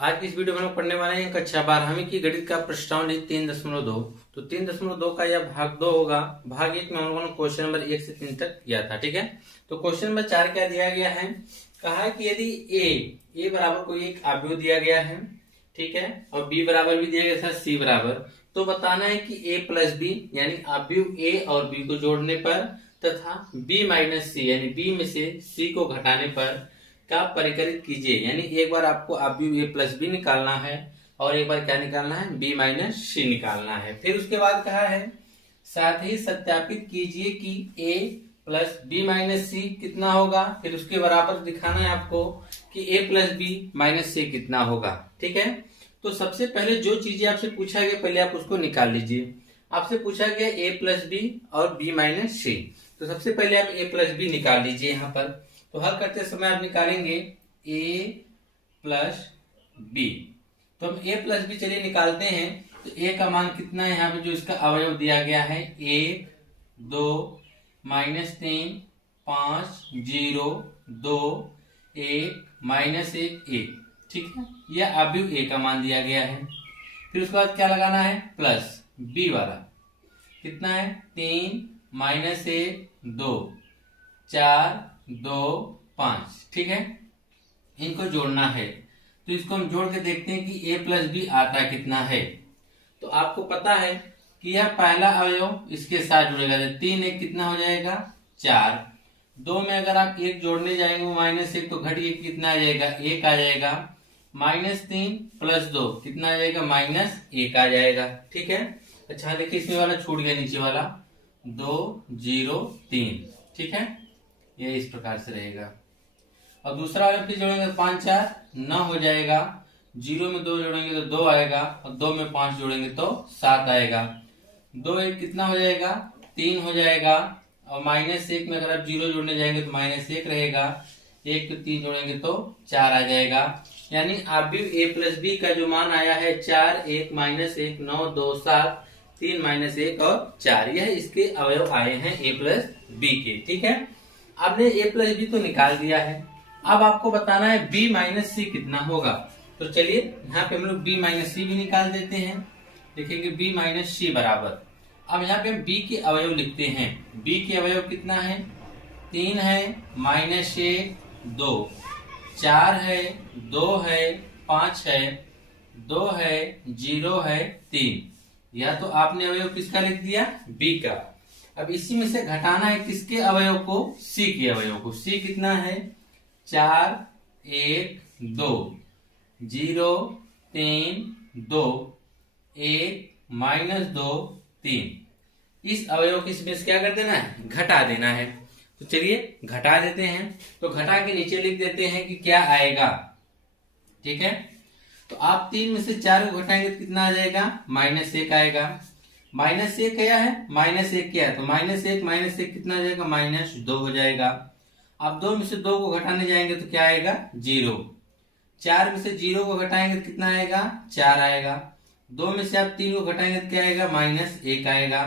आज की इस वीडियो में हम पढ़ने वाले हैं कक्षा 12वीं की गणित का प्रश्नावली 3.2। तो 3.2 का यह भाग 2 होगा। भाग 1 में हम लोगों ने क्वेश्चन नंबर 1 से 3 तक किया था। ठीक है, तो क्वेश्चन नंबर 4 क्या दिया गया है, कहा है कि यदि ए बराबर कोई एक अवयव दिया गया है, ठीक है, और बी बराबर भी दिया गया था सी बराबर, तो बताना है कि ए प्लस बी यानी अवयव ए और बी को जोड़ने पर तथा बी माइनस सी यानी बी में से सी को घटाने पर का परिकलित कीजिए। यानी एक बार आपको अवयव ए प्लस बी निकालना है और एक बार क्या निकालना है, बी माइनस सी निकालना है। फिर उसके बाद कहा है साथ ही सत्यापित कीजिए कि ए प्लस बी माइनस सी कितना होगा। फिर उसके बराबर दिखाना है आपको कि ए प्लस बी माइनस सी कितना होगा। ठीक है, तो सबसे पहले जो चीजें आपसे पूछा गया पहले आप उसको निकाल लीजिए। आपसे पूछा गया ए प्लस बी और बी माइनस सी, तो सबसे पहले आप ए प्लस बी निकाल लीजिए। यहाँ पर तो हल करते समय आप निकालेंगे ए प्लस बी, तो हम ए प्लस बी चलिए निकालते हैं। तो ए का मान कितना है, यहाँ पे जो इसका अवयव दिया गया है 1 2 -3 5 0 2 1 -1 1। ठीक है, यह अवयव ए का मान दिया गया है। फिर उसके बाद क्या लगाना है, प्लस बी वाला कितना है 3 -1 2 4 2 5। ठीक है, इनको जोड़ना है। तो इसको हम जोड़ के देखते हैं कि a प्लस बी आता कितना है। तो आपको पता है कि यह पहला अवयव इसके साथ जुड़ेगा, 3 1 कितना हो जाएगा 4। 2 में अगर आप 1 जोड़ने जाएंगे -1 तो घट 1 कितना आ जाएगा 1 आ जाएगा। -3 + 2 कितना आ जाएगा -1 आ जाएगा। ठीक है, अच्छा देखिए इसमें वाला छूट गया, नीचे वाला 2 0 3। ठीक है, ये इस प्रकार से रहेगा। और दूसरा वाला फिर जोड़ेंगे 5 4 9 हो जाएगा। 0 में 2 जोड़ेंगे तो 2 आएगा और 2 में 5 जोड़ेंगे तो 7 आएगा। 2 1 कितना हो जाएगा 3 हो जाएगा। और -1 में अगर आप 0 जोड़ने जाएंगे तो -1 रहेगा। 1 तो 3 जोड़ेंगे तो 4 आ जाएगा। यानी अवयव ए प्लस बी का जो मान आया है 4 1 -1 9 2 7 3 -1 और 4, यह इसके अवयव आए हैं ए प्लस बी के। ठीक है, आपने ए प्लस बी तो निकाल दिया है। अब आपको बताना है बी माइनस सी कितना होगा। तो चलिए यहाँ पे हम लोग बी माइनस सी भी निकाल देते हैं। देखेंगे बी माइनस सी बराबर, अब यहाँ पे हम बी के अवयव लिखते हैं। बी के अवयव कितना है, 3 है -1 2 4 है 2 है 5 है 2 है 0 है 3। या तो आपने अवयव किसका लिख दिया, बी का। अब इसी में से घटाना है किसके अवयव को, सी के अवयव को। सी कितना है 4 1 2 0 3 2 1 -2 3। इस अवयव की इसमें से क्या कर देना है, घटा देना है। तो चलिए घटा देते हैं। तो घटा के नीचे लिख देते हैं कि क्या आएगा। ठीक है, तो आप 3 में से 4 को घटाएंगे तो कितना आ जाएगा -1 आएगा। -1 क्या है, -1 क्या है, तो -1 कितना आ जाएगा -2 हो जाएगा। आप 2 में से 2 को घटाने जाएंगे तो क्या आएगा 0। 4 में से 0 को घटाएंगे तो कितना आएगा 4 आएगा। 2 में से आप 3 को घटाएंगे तो क्या आएगा -1 आएगा।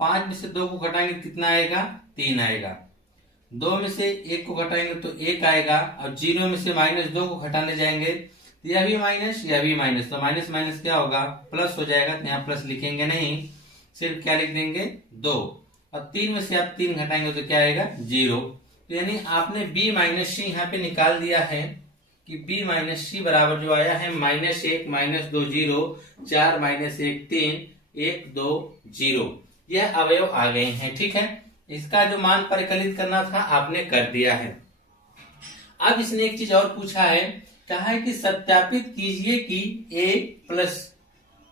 5 में से 2 को घटाएंगे तो कितना आएगा 3 आएगा। 2 में से 1 को घटाएंगे तो 1 आएगा। और 0 में से -2 को घटाने जाएंगे तो यह भी माइनस यह भी माइनस, तो माइनस माइनस क्या होगा प्लस हो जाएगा। तो यहाँ प्लस लिखेंगे नहीं, सिर्फ क्या लिख देंगे 2। और 3 में से आप 3 घटाएंगे तो क्या आएगा 0। तो यानी आपने b माइनस सी यहाँ पे निकाल दिया है कि b माइनस सी बराबर जो आया है -1 -2 0 4 -1 3 1 2 0। यह अवयव आ गए हैं। ठीक है, इसका जो मान परिकलित करना था आपने कर दिया है। अब इसने एक चीज और पूछा है, कहा है कि सत्यापित कीजिए कि a प्लस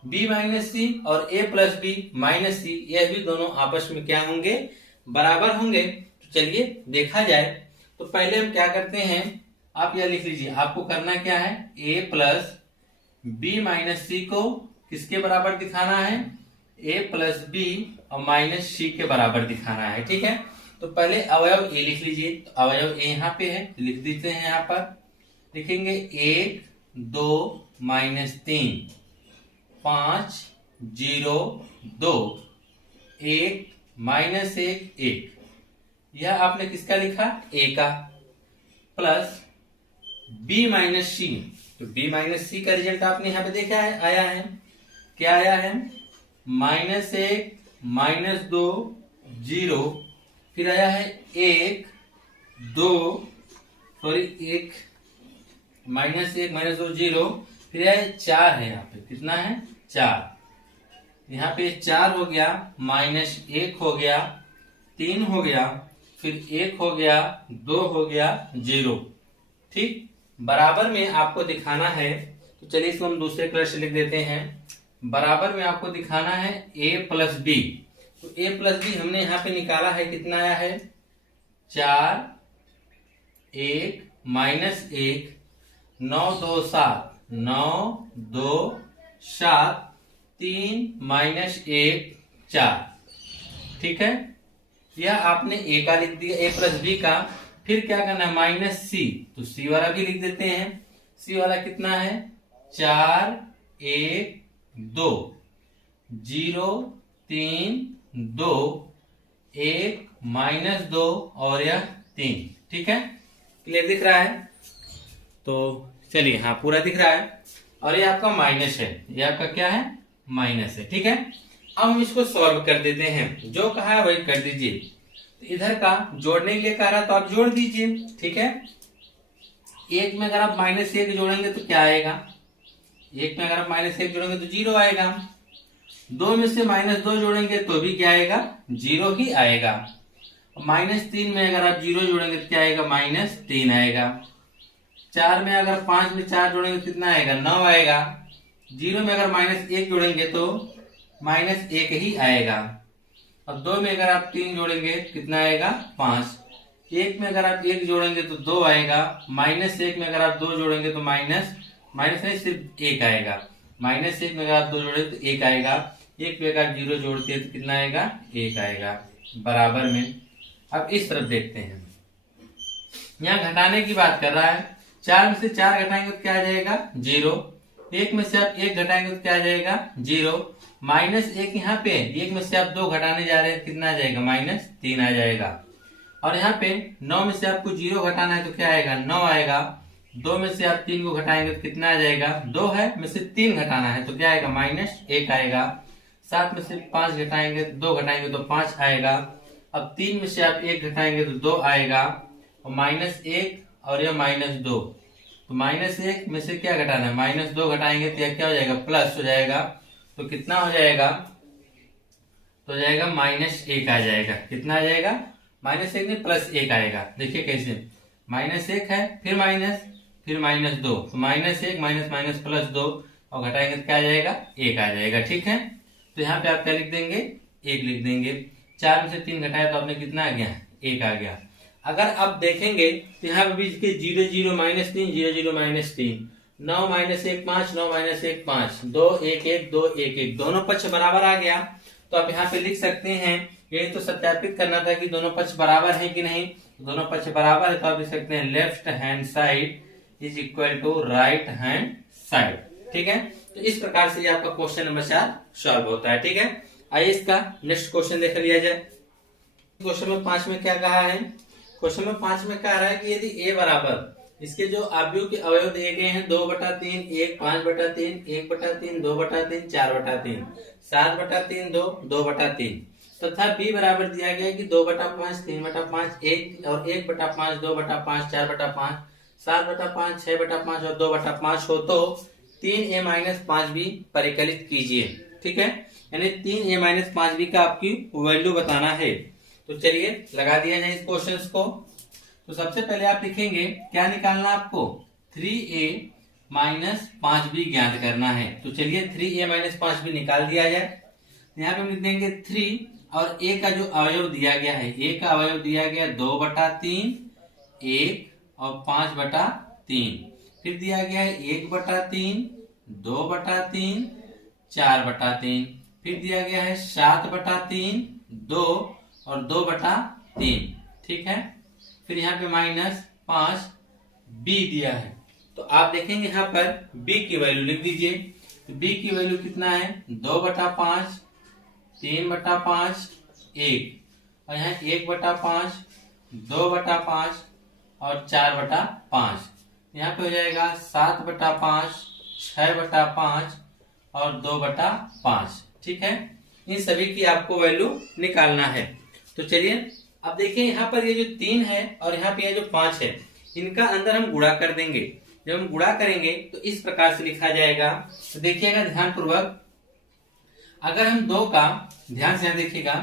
बी माइनस सी और a प्लस बी माइनस सी यह भी दोनों आपस में क्या होंगे, बराबर होंगे। तो चलिए देखा जाए। तो पहले हम क्या करते हैं, आप यह लिख लीजिए। आपको करना क्या है, a प्लस बी माइनस सी को किसके बराबर दिखाना है, a प्लस बी और माइनस सी के बराबर दिखाना है। ठीक है, तो पहले अवयव a लिख लीजिए। तो अवयव a यहाँ पे है, लिख देते हैं। यहाँ पर लिखेंगे 1 2 -3 5 0 2 1 -1 1। यह आपने किसका लिखा, a का। प्लस b माइनस सी, तो b माइनस सी का रिजल्ट आपने यहाँ पे देखा है, आया है, क्या आया है, -1 -2 0, फिर आया है 1 2 सॉरी 1 -1 -2 0, फिर आया 4 है, यहाँ पे कितना है 4, यहाँ पे 4 हो गया, -1 हो गया, 3 हो गया, फिर 1 हो गया, 2 हो गया, 0। ठीक, बराबर में आपको दिखाना है, तो चलिए इसको हम दूसरे कलर से लिख देते हैं। बराबर में आपको दिखाना है a प्लस बी, तो a प्लस बी हमने यहाँ पे निकाला है, कितना आया है 4 1 -1 9 2 7 9 2 7 3 -1 4। ठीक है, यह आपने a का लिख दिया, a प्लस बी का। फिर क्या करना है, माइनस सी, तो सी वाला भी लिख देते हैं। सी वाला कितना है 4 1 2 0 3 2 1 -2 और यह 3। ठीक है, क्लियर दिख रहा है? तो चलिए, हाँ पूरा दिख रहा है। और ये आपका माइनस है, ये आपका क्या है माइनस है। ठीक है, अब हम इसको सॉल्व कर देते हैं, जो कहा है वही कर दीजिए। तो इधर का जोड़ने के लिए कह रहा है तो आप जोड़ दीजिए। ठीक है, 1 में अगर आप -1 जोड़ेंगे तो क्या आएगा, 1 में अगर आप -1 जोड़ेंगे तो 0 आएगा। 2 में से -2 जोड़ेंगे तो भी क्या आएगा, 0 ही आएगा। -3 में अगर आप 0 जोड़ेंगे तो क्या आएगा, -3 आएगा। 4 में अगर 5 में 4 जोड़ेंगे तो कितना आएगा, 9 आएगा। 0 में अगर -1 जोड़ेंगे तो -1 ही आएगा। और 2 में अगर आप 3 जोड़ेंगे कितना आएगा, 5। 1 में अगर आप 1 जोड़ेंगे तो 2 आएगा। -1 में अगर आप 2 जोड़ेंगे तो माइनस नहीं, सिर्फ 1 आएगा। -1 में अगर आप 2 जोड़ेंगे तो 1 आएगा। 1 में अगर आप 0 जोड़ते हैं तो कितना आएगा, 1 आएगा। बराबर में अब इस तरफ देखते हैं, यहाँ घटाने की बात कर रहा है। 4 में से 4 घटाएंगे तो क्या आ जाएगा, 0। 1 में से आप 1 घटाएंगे तो क्या आ जाएगा, 0। -1 यहाँ पे 1 में से आप 2 घटाने जा रहे हैं, कितना आ जाएगा, -3 आ जाएगा। और यहाँ पे 9 में से आपको 0 घटाना है तो क्या आएगा, 9 आएगा। 2 में से आप 3 को घटाएंगे तो कितना आ जाएगा, 2 है में से 3 घटाना है तो क्या आएगा, -1 आएगा। 7 में से 5 घटाएंगे, 2 घटाएंगे तो 5 आएगा। अब 3 में से आप 1 घटाएंगे तो 2 आएगा, और -1 और यह -2, तो -1 में से क्या घटाना है, -2 घटाएंगे तो यह क्या हो जाएगा, प्लस हो जाएगा। तो कितना हो जाएगा, तो हो जाएगा -1 आ जाएगा। कितना आ जाएगा, -1 नहीं +1 आएगा। देखिए कैसे, -1 है, फिर माइनस, फिर -2, तो -1 माइनस +2 और घटाएंगे तो क्या आ जाएगा, 1 आ जाएगा। ठीक है, तो यहाँ पे आप क्या लिख देंगे, 1 लिख देंगे। 4 में से 3 घटाया तो आपने कितना आ गया, 1 आ गया। अगर आप देखेंगे तो यहाँ पे बीच के 0 0 -3 0 0 -3, 9 -1 5 9 -1 5, 2 1 1 2 1 1, दोनों पक्ष बराबर आ गया। तो आप यहाँ पे लिख सकते हैं, ये तो सत्यापित करना था कि दोनों पक्ष बराबर है कि नहीं। दोनों पक्ष बराबर है तो आप लिख सकते हैं left hand side is equal to right hand side. ठीक है, तो इस प्रकार से ये आपका क्वेश्चन नंबर 4 सॉल्व होता है। ठीक है, आइए इसका नेक्स्ट क्वेश्चन देख लिया जाए। क्वेश्चन नंबर 5 में क्या कहा है, क्वेश्चन नंबर 5 में कह रहा है कि यदि a बराबर इसके जो अवयव के अवयव दिए गए हैं 2/3 1 5/3 1/3 2/3 4/3 7/3 2 2/3 तथा b बराबर दिया गया है कि 2/5 3/5 1 और 1/5 2/5 4/5 7/5 6/5 और 2/5 हो तो 3a-5b परिकलित कीजिए। ठीक है, यानी 3a-5b का आपकी वैल्यू बताना है। तो चलिए लगा दिया जाए इस क्वेश्चन को। तो सबसे पहले आप लिखेंगे, क्या निकालना आपको, 3a-5b ज्ञात करना है। तो चलिए 3a-5b निकाल दिया जाए। यहाँ पे हम लिख देंगे 3 और a का जो अवयव दिया गया है, a का अवयव दिया गया 2/3 1 और 5/3, फिर दिया गया है 1/3 2/3 4/3, फिर दिया गया है 7/3 2 और 2/3। ठीक है, फिर यहाँ पे -5 b दिया है। तो आप देखेंगे यहाँ पर b की वैल्यू लिख दीजिए। तो b की वैल्यू कितना है, 2/5 3/5 1 और यहाँ 1/5 2/5 और 4/5। यहाँ पे हो जाएगा 7/5, 6/5 और 2/5। ठीक है, इन सभी की आपको वैल्यू निकालना है। तो चलिए अब देखिए यहाँ पर ये जो 3 है और यहाँ पे ये जो 5 है, इनका अंदर हम गुणा कर देंगे। जब हम गुणा करेंगे तो इस प्रकार से लिखा जाएगा। तो देखिएगा ध्यान पूर्वक, अगर हम 2 का, ध्यान से देखिएगा,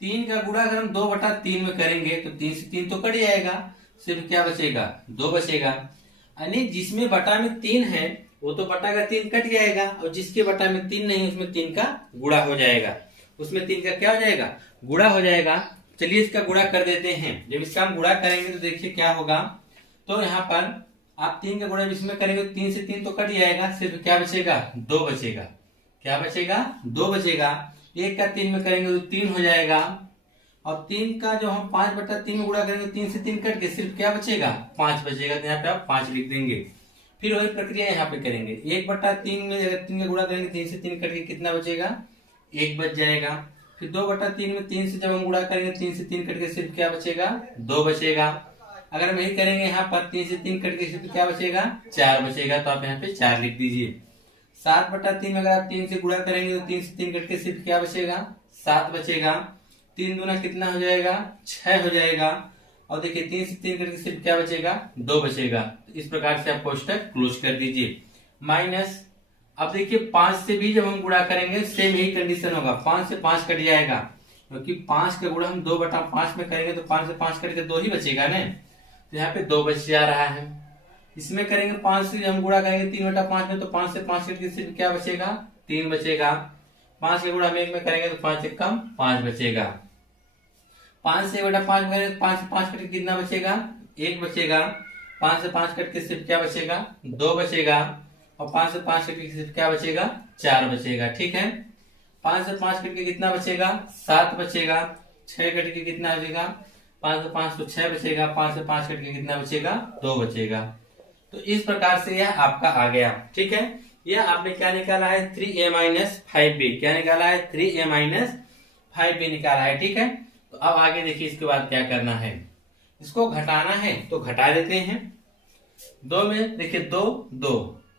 3 का गुणा अगर हम 2/3 में करेंगे तो 3 से 3 तो कट जाएगा, सिर्फ क्या बचेगा, 2 बचेगा। यानी जिसमें बटा में 3 है वो तो बटा का 3 कट जाएगा, और जिसके बटा में 3 नहीं उसमें 3 का गुणा हो जाएगा, उसमें 3 का क्या हो जाएगा, गुणा हो जाएगा। चलिए इसका गुणा कर देते हैं। जब इसका हम गुणा करेंगे तो देखिए क्या होगा। तो यहाँ पर आप 3 का गुणा इसमें करेंगे तो 3 से 3 तो कट जाएगा, सिर्फ क्या बचेगा, 2 बचेगा। क्या बचेगा, 2 बचेगा। 1 का 3 में करेंगे तो 3 हो जाएगा, और 3 का जो हम 5/3 में गुणा करेंगे 3 से 3 कट के सिर्फ क्या बचेगा, 5 बचेगा। तो यहाँ पे आप 5 लिख देंगे। फिर वही प्रक्रिया यहाँ पे करेंगे। 1/3 में अगर 3 का गुणा करेंगे 3 से 3 कट के कितना बचेगा, 1 बच जाएगा। फिर 2/3 में 3 से जब हम गुणा करेंगे 3 से 3 कट के सिर्फ क्या बचेगा, 2 बचेगा। अगर हम यही करेंगे यहाँ पर 3 से 3 कट के सिर्फ क्या बचेगा, 4 बचेगा। तो आप यहाँ पे 4 लिख दीजिए। 7/3 में अगर आप 3 से गुणा करेंगे तो 3 से 3 कट के सिर्फ क्या बचेगा, 7 बचेगा। 3 दूना कितना हो जाएगा, 6 हो जाएगा। और देखिए 3 से 3 कट के सिर्फ क्या बचेगा, 2 बचेगा। तो इस प्रकार से आप कोष्टक क्लोज कर दीजिए। माइनस, अब देखिए 5 से भी जब हम गुणा करेंगे सेम यही कंडीशन होगा, 5 से 5 कट जाएगा, क्योंकि 5 का गुणा हम 2/5 में करेंगे तो 5 से 5 कट के 2 ही बचेगा ना। तो यहाँ पे 2 बच जा रहा है। इसमें करेंगे 5 से हम गुणा करेंगे 3/5 में, तो 5 से 5 कट के सिर्फ क्या बचेगा, 3 बचेगा। 5 के गुणा में 1 में करेंगे तो 5 से कम 5 बचेगा। 5 से 1/5 में करेंगे तो 5 से 5 कट के कितना बचेगा, 1 बचेगा। 5 से 5 कट के सिर्फ क्या बचेगा, 2 बचेगा। और 5 से 5 कट के सिर्फ क्या बचेगा, 4 बचेगा। ठीक है, 5 से 5 कट के कितना बचेगा, 7 बचेगा। 6 कट के कितना बचेगा, 5 से 5 तो 6 बचेगा। 5 से 5 कट के कितना बचेगा, 2 बचेगा। तो इस प्रकार से यह आपका आ गया। ठीक है, यह आपने क्या निकाला है, 3a-5b। क्या निकाला है, 3a-5b निकाला है। ठीक है, तो अब आगे देखिए इसके बाद क्या करना है। इसको घटाना है तो घटा देते हैं। 2 में देखिए 2 2,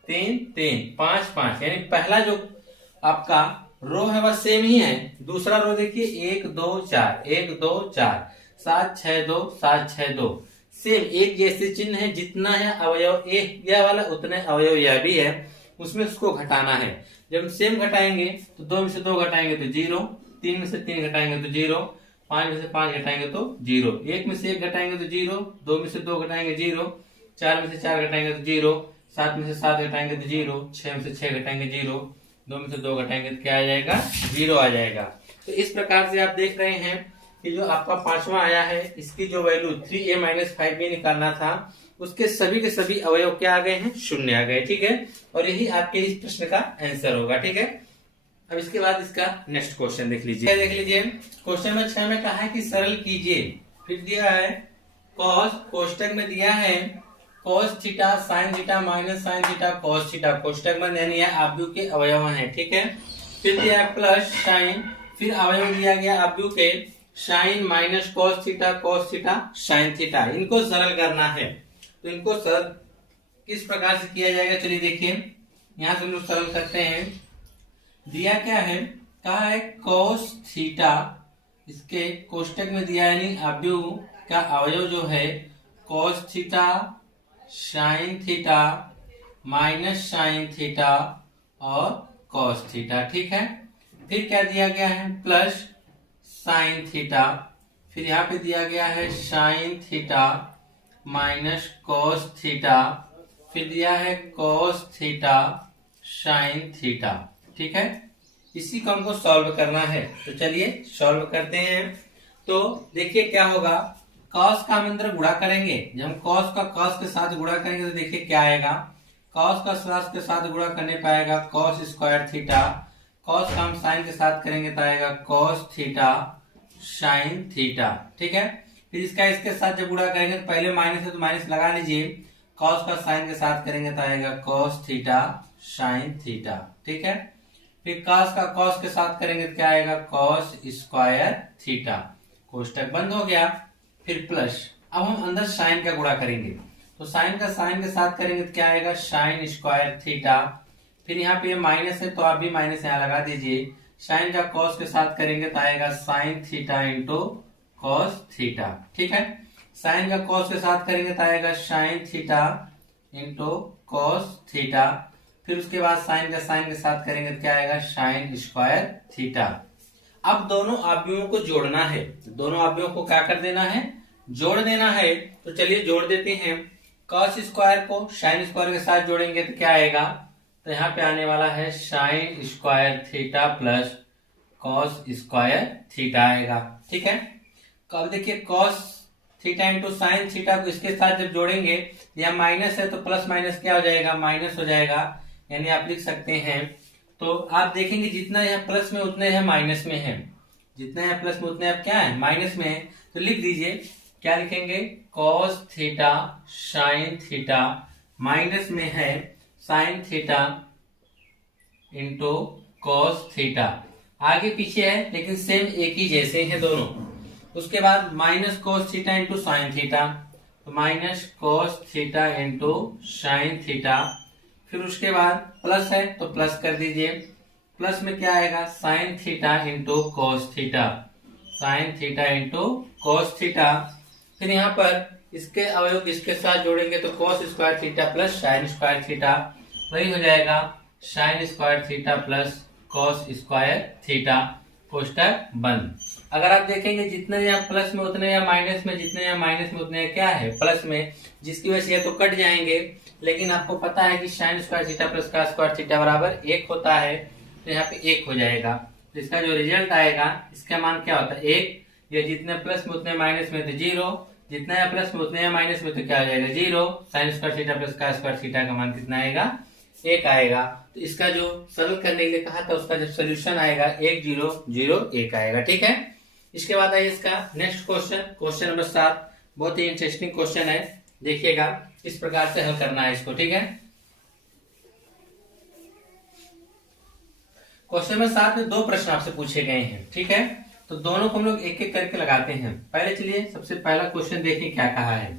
3 3, 5 5, यानी पहला जो आपका रो है वह सेम ही है। दूसरा रो देखिए 1 2 4, 1 2 4, 7 6 2, 7 6 2, सेम एक जैसे चिन्ह है। जितना है अवयव यह वाला उतने अवयव यह भी है, उसमें उसको घटाना है। जब हम सेम घटाएंगे तो 2 में से 2 घटाएंगे तो 0, 3 में से 3 घटाएंगे तो 0, 5 में से 5 घटाएंगे तो 0, 1 में से 1 घटाएंगे तो 0, 2 में से 2 घटाएंगे 0, 4 में से 4 घटाएंगे तो 0, 7 में से 7 घटाएंगे तो 0, 6 में से 6 घटाएंगे 0, 2 में से 2 घटाएंगे तो क्या आ जाएगा, 0 आ जाएगा। तो इस प्रकार से आप देख रहे हैं कि जो आपका 5वां आया है, इसकी जो वैल्यू 3a-5b निकालना था, उसके सभी के सभी अवयव क्या आ गए हैं, 0 आ गए। ठीक है, और यही आपके इस प्रश्न का आंसर होगा। ठीक है, अब इसके बाद इसका नेक्स्ट क्वेश्चन देख लीजिए। क्वेश्चन में 6 में कहा है कि सरल कीजिए। फिर दिया है कॉस, कोष्टक में दिया है cos theta sine theta minus sine theta cos theta, कोष्टक में यानी आव्यूह के अवयव हैं। ठीक है, फिर दिया है प्लस साइन, फिर अवयव दिया गया आव्यूह के sine minus cos theta sine theta. इनको सरल करना है, तो इनको सरल किस प्रकार से किया जाएगा, चलिए देखिए। यहां से हम लोग सरल करते हैं। दिया क्या है, कहा है कॉस थीटा, इसके कोष्टक में दिया यानी अव्यूह का अवयव जो है cos theta sine theta minus sine theta और कॉस थीटा। ठीक है, फिर क्या दिया गया है, प्लस साइन थीटा, फिर यहाँ पे दिया गया है sign theta minus cos theta, फिर दिया है कॉस थीटा साइन थीटा। ठीक है, इसी को हमको सॉल्व करना है, तो चलिए सॉल्व करते हैं। तो देखिए क्या होगा, कॉस का हम अंदर गुणा करेंगे। जब हम कॉस का कॉस के साथ गुणा करेंगे तो देखिए क्या आएगा, कॉस का सास के साथ गुणा करने पाएगा कॉस स्क्वायर थीटा, कॉस का हम साइन के साथ करेंगे तो आएगा कॉस थीटा साइन थीटा। ठीक है, फिर इसका इसके साथ जब गुणा करेंगे तो पहले माइनस है तो माइनस लगा लीजिए, कॉस का साइन के साथ करेंगे तो आएगा कॉस थीटा साइन थीटा। ठीक है, फिर कॉस का कॉस के साथ करेंगे तो क्या आएगा, कॉस स्क्वायर थीटा। कोष्टक बंद हो गया। फिर प्लस, अब हम अंदर साइन का गुणा करेंगे, तो साइन का साइन के साथ करेंगे तो क्या आएगा, साइन स्क्वायर थीटा। फिर यहाँ पे माइनस है तो आप भी माइनस यहाँ लगा दीजिए। साइन का कॉस के साथ करेंगे तो आएगा sine theta into cos theta. ठीक है, साइन का कॉस के साथ करेंगे तो आएगा sine theta into cos theta. फिर उसके बाद साइन का साइन के साथ करेंगे तो क्या आएगा, साइन स्क्वायर थीटा। अब दोनों अवयवों को जोड़ना है, दोनों अवयवों को क्या कर देना है, जोड़ देना है। तो चलिए जोड़ देते हैं। कॉस स्क्वायर को साइन स्क्वायर के साथ जोड़ेंगे तो क्या आएगा, तो यहाँ पे आने वाला है sign square theta plus cos square theta आएगा। ठीक है, अब देखिए cos theta into sine theta को इसके साथ जब जोड़ेंगे, यह माइनस है तो प्लस माइनस क्या हो जाएगा, माइनस हो जाएगा। यानी आप लिख सकते हैं, तो आप देखेंगे जितना यह प्लस में उतने यह माइनस में है, जितना यह प्लस में उतने आप क्या है, माइनस में है। तो लिख दीजिए, क्या लिखेंगे, cos theta sine theta minus में है sign theta into cos theta. आगे पीछे है लेकिन सेम एक ही जैसे हैं दोनों। उसके बाद minus cos theta into sine theta, तो minus cos theta into sine theta. फिर उसके बाद प्लस है तो प्लस कर दीजिए, प्लस में क्या आएगा, sine theta into cos theta, sine theta into cos theta. फिर यहाँ पर इसके अवयव इसके साथ जोड़ेंगे तो cos square theta plus sine square theta, वही हो जाएगा sine square theta plus cos square theta. कोष्टक बंद। अगर आप देखेंगे जितने यहाँ प्लस में उतने या माइनस में, जितने यहाँ माइनस में उतने क्या है प्लस में, जिसकी वजह से ये तो कट जाएंगे। लेकिन आपको पता है कि sign square theta plus cos square theta बराबर 1 होता है, तो यहाँ पे 1 हो जाएगा। तो इसका जो रिजल्ट आएगा इसका मान क्या होता है, 1। या जितने प्लस में उतने माइनस में तो 0, जितना या प्लस में उतने या माइनस में तो क्या हो जाएगा, 0। Sign square theta plus cos square theta का मान कितना आएगा, 1 आएगा। तो इसका जो सरल करने के लिए कहा था उसका जब सोल्यूशन आएगा 1 0 0 1 आएगा। ठीक है, इसके बाद आइए इसका नेक्स्ट क्वेश्चन, क्वेश्चन नंबर 7। बहुत ही इंटरेस्टिंग क्वेश्चन है, देखिएगा इस प्रकार से हल करना है इसको। ठीक है, क्वेश्चन नंबर 7 में 2 प्रश्न आपसे पूछे गए हैं। ठीक है, तो दोनों को हम लोग एक एक करके लगाते हैं। पहले चलिए सबसे पहला क्वेश्चन देखिए क्या कहा है।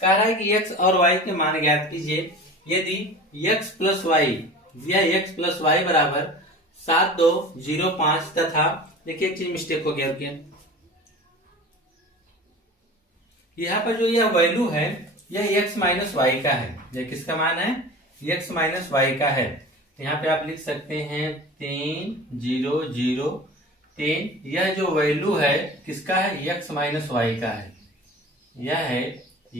कह रहा है कि x और y के मान ज्ञात कीजिए यदि x प्लस वाई, यह x प्लस वाई बराबर 7 2 0 5 तथा, देखिए एक चीज मिस्टेक हो गया, रुकिए, यहाँ पर जो यह वैल्यू है यह x माइनस वाई का है। यह किसका मान है, x माइनस वाई का है। यहाँ पे आप लिख सकते हैं 3 0 0 3। यह जो वैल्यू है किसका है, x माइनस वाई का है। यह है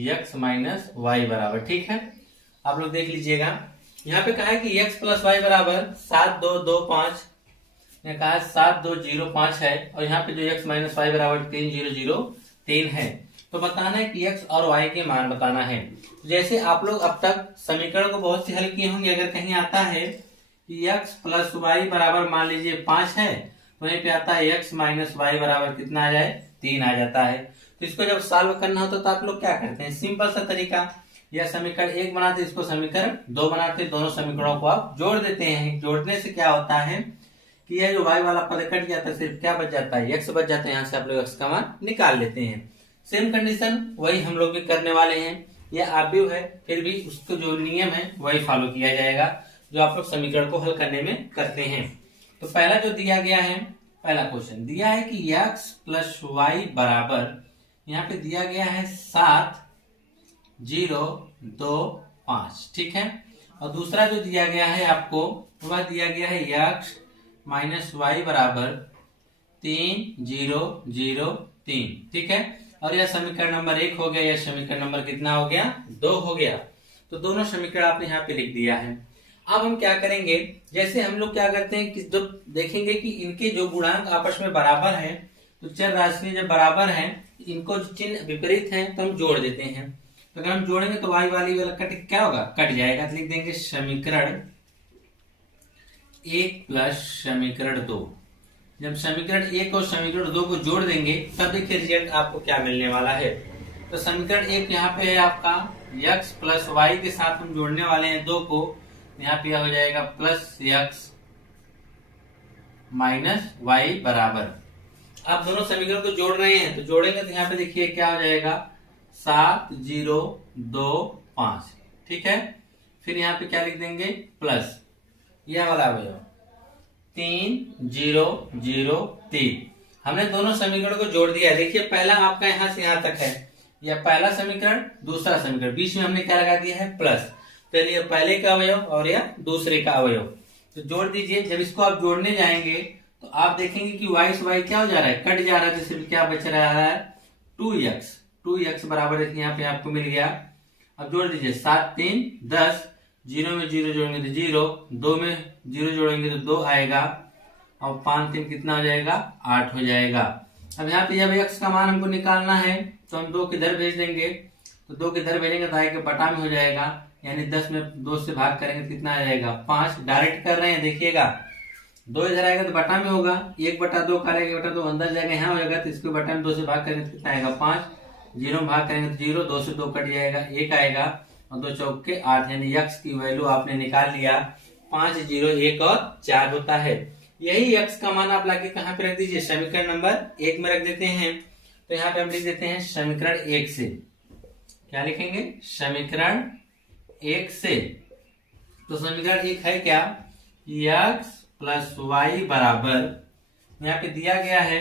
x माइनस वाई बराबर, ठीक है। आप लोग देख लीजिएगा, यहाँ पे कहा है कि x प्लस वाई बराबर 7 2 2 5, कहा है 7 2 0 5 है, और यहाँ पे जो x माइनस वाई बराबर 3 0 0 3 है। तो बताना है कि x और y के मान बताना है। जैसे आप लोग अब तक समीकरण को बहुत से हल किए होंगे, अगर कहीं आता है कि x प्लस वाई बराबर मान लीजिए 5 है, तो वहीं पे आता है x माइनस वाई बराबर कितना आ जाए, 3 आ जाता है। तो इसको जब सॉल्व करना होता तो आप लोग क्या करते हैं, सिंपल सा तरीका, यह समीकरण 1 बनाते, इसको समीकरण 2 बनाते, दोनों समीकरणों को आप जोड़ देते हैं। जोड़ने से क्या होता है कि यह जो y वाला पद कट जाता है, सिर्फ क्या बच जाता है, x बच जाता है। यहाँ से आप लोग x का मान निकाल लेते हैं। सेम कंडीशन वही हम लोग भी करने वाले हैं। यह आव्यूह है, फिर भी उसको जो नियम है वही फॉलो किया जाएगा जो आप लोग समीकरण को हल करने में करते हैं। तो पहला जो दिया गया है, पहला क्वेश्चन दिया है कि x प्लस वाई बराबर, यहाँ पे दिया गया है 7 0 2 5, ठीक है। और दूसरा जो दिया गया है आपको, वह दिया गया है x माइनस वाई बराबर 3 0 0 3, ठीक है। और यह समीकरण नंबर 1 हो गया, यह समीकरण नंबर कितना हो गया, 2 हो गया। तो दोनों समीकरण आपने यहाँ पे लिख दिया है। अब हम क्या करेंगे, जैसे हम लोग क्या करते हैं कि जब देखेंगे कि इनके जो गुणांक आपस में बराबर हैं, तो चर राशि जब बराबर हैं, इनको चिन्ह विपरीत हैं तो हम जोड़ देते हैं। तो अगर हम जोड़ेंगे तो y वाली वाला कट क्या होगा, कट जाएगा। तो लिख देंगे समीकरण 1 प्लस समीकरण 2। जब समीकरण 1 और समीकरण 2 को जोड़ देंगे तब देखिए रिजल्ट आपको क्या मिलने वाला है। तो समीकरण 1 यहाँ पे है आपका x प्लस वाई के साथ हम जोड़ने वाले हैं 2 को, यहाँ पे हो जाएगा प्लस x माइनस वाई बराबर, आप दोनों समीकरण को जोड़ रहे हैं तो जोड़ेंगे तो यहाँ पे देखिए क्या हो जाएगा, 7025, ठीक है। फिर यहाँ पे क्या लिख देंगे प्लस यह वाला अवयव 3003। हमने दोनों समीकरण को जोड़ दिया। देखिए पहला आपका यहाँ से यहाँ तक है, यह पहला समीकरण, दूसरा समीकरण, बीच में हमने क्या लगा दिया है प्लस। चलिए पहले का अवयव और यह दूसरे का अवयव तो जोड़ दीजिए। जब इसको आप जोड़ने जाएंगे तो आप देखेंगे कि y से y क्या हो जा रहा है, कट जा रहा है, तो सिर्फ क्या बच रहा है 2x बराबर यहाँ पे आपको मिल गया। अब जोड़ दीजिए 7 3 10, 0 में 0 जोड़ेंगे तो 0, 2 में 0 जोड़ेंगे तो 2 आएगा, और 5 3 कितना हो जाएगा 8 हो जाएगा। अब यहाँ पे जब x का मान हमको निकालना है तो हम 2 किधर भेज देंगे, तो 2 किधर भेजेंगे तो के बटा में हो जाएगा, यानी 10 में 2 से भाग करेंगे तो कितना आ जाएगा 5। डायरेक्ट कर रहे हैं, देखिएगा 2 इधर आएगा तो बटा में होगा, 1/2 का 1/2 अंदर जाएगा यहाँ हो जाएगा, तो इसको बटा में 2 से भाग करेंगे तो कितना आएगा 5, 0 में भाग करेंगे तो 0, 2 से 2 कट जाएगा 1 आएगा, और 2 चौके 8, यानी x की वैल्यू आपने निकाल लिया 5 0 1 और 4 होता है। यही x का मान आप लाके कहाँ पे रख दीजिए, समीकरण नंबर 1 में रख देते हैं। तो यहाँ पे हम लिख देते हैं समीकरण 1 से, क्या लिखेंगे समीकरण 1 से। तो समीकरण 1 है क्या, x प्लस वाई बराबर यहाँ पे दिया गया है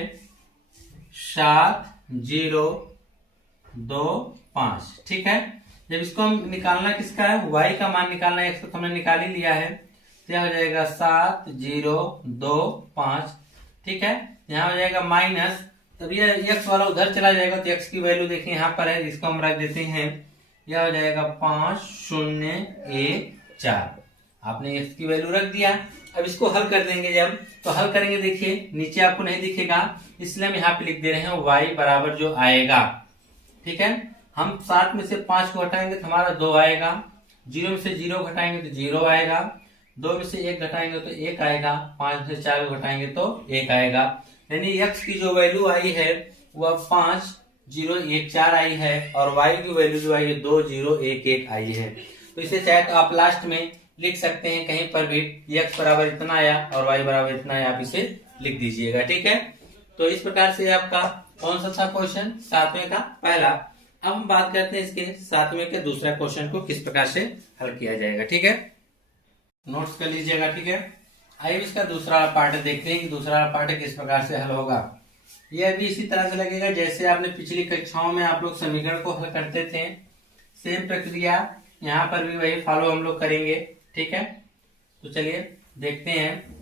7025, ठीक है। जब इसको हम निकालना किसका है, y का मान निकालना है, x को हमने निकाल ही लिया है, तो यह हो जाएगा 7025, ठीक है। यहाँ हो जाएगा माइनस, तब यह x वाला उधर चला जाएगा तो x की वैल्यू देखिए यहाँ पर है, इसको हम रख देते हैं, यह हो जाएगा 5014। आपने x की वैल्यू रख दिया। अब इसको हल कर देंगे, जब तो हल करेंगे देखिए नीचे आपको नहीं दिखेगा, इसलिए हम यहाँ पे लिख दे रहे हैं y बराबर जो आएगा, ठीक है। हम 7 में से 5 को हटाएंगे तो हमारा 2 आएगा, 0 में से 0 घटाएंगे तो 0 आएगा, 2 में से 1 घटाएंगे तो 1 आएगा, 5 में से 4 घटाएंगे तो 1 आएगा, यानी x की जो वैल्यू आई है वह 5014 आई है, और y की वैल्यू जो आई है 2011 आई है। तो इसे चाहे तो आप लास्ट में लिख सकते हैं, कहीं पर भी x बराबर इतना आया और y बराबर इतना आया, आप इसे लिख दीजिएगा, ठीक है। तो इस प्रकार से आपका कौन सा था क्वेश्चन, 7वें का पहला। अब हम बात करते हैं इसके 7वें के दूसरा क्वेश्चन को किस प्रकार से हल किया जाएगा, ठीक है। नोट्स कर लीजिएगा, ठीक है। आइए इसका दूसरा पार्ट देखते हैं कि दूसरा पार्ट किस प्रकार से हल होगा। यह भी इसी तरह से लगेगा जैसे आपने पिछली कक्षाओं में आप लोग समीकरण को हल करते थे, सेम प्रक्रिया यहाँ पर भी वही फॉलो हम लोग करेंगे, ठीक है। तो चलिए देखते हैं।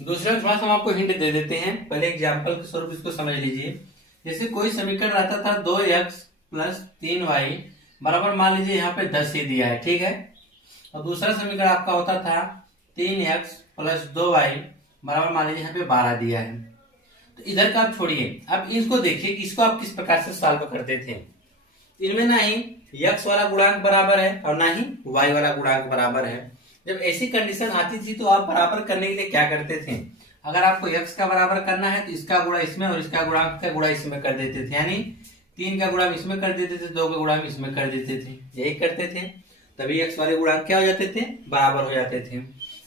दूसरा थोड़ा सा हम आपको हिंट दे देते हैं, पहले एग्जाम्पल के स्वरूप इसको समझ लीजिए। जैसे कोई समीकरण रहता था 2x प्लस 3y बराबर, मान लीजिए यहाँ पे 10 ही दिया है, ठीक है। और दूसरा समीकरण आपका होता था 3x प्लस 2y बराबर, मान लीजिए यहाँ पे 12 दिया है। तो इधर का आप छोड़िए, अब इसको देखिए कि इसको आप किस प्रकार से सॉल्व करते थे। इनमें ना ही x वाला गुणांक बराबर है और ना ही y वाला गुणांक बराबर है। जब ऐसी कंडीशन आती थी तो आप बराबर करने के लिए क्या करते थे, अगर आपको x का बराबर करना है तो इसका गुणा इसमें और इसका गुणांक का गुणा इसमें कर देते थे, यानी 3 का गुणा इसमें कर देते थे, 2 का गुणा इसमें कर देते थे, यही करते थे। तभी x वाले गुणांक क्या हो जाते थे, बराबर हो जाते थे।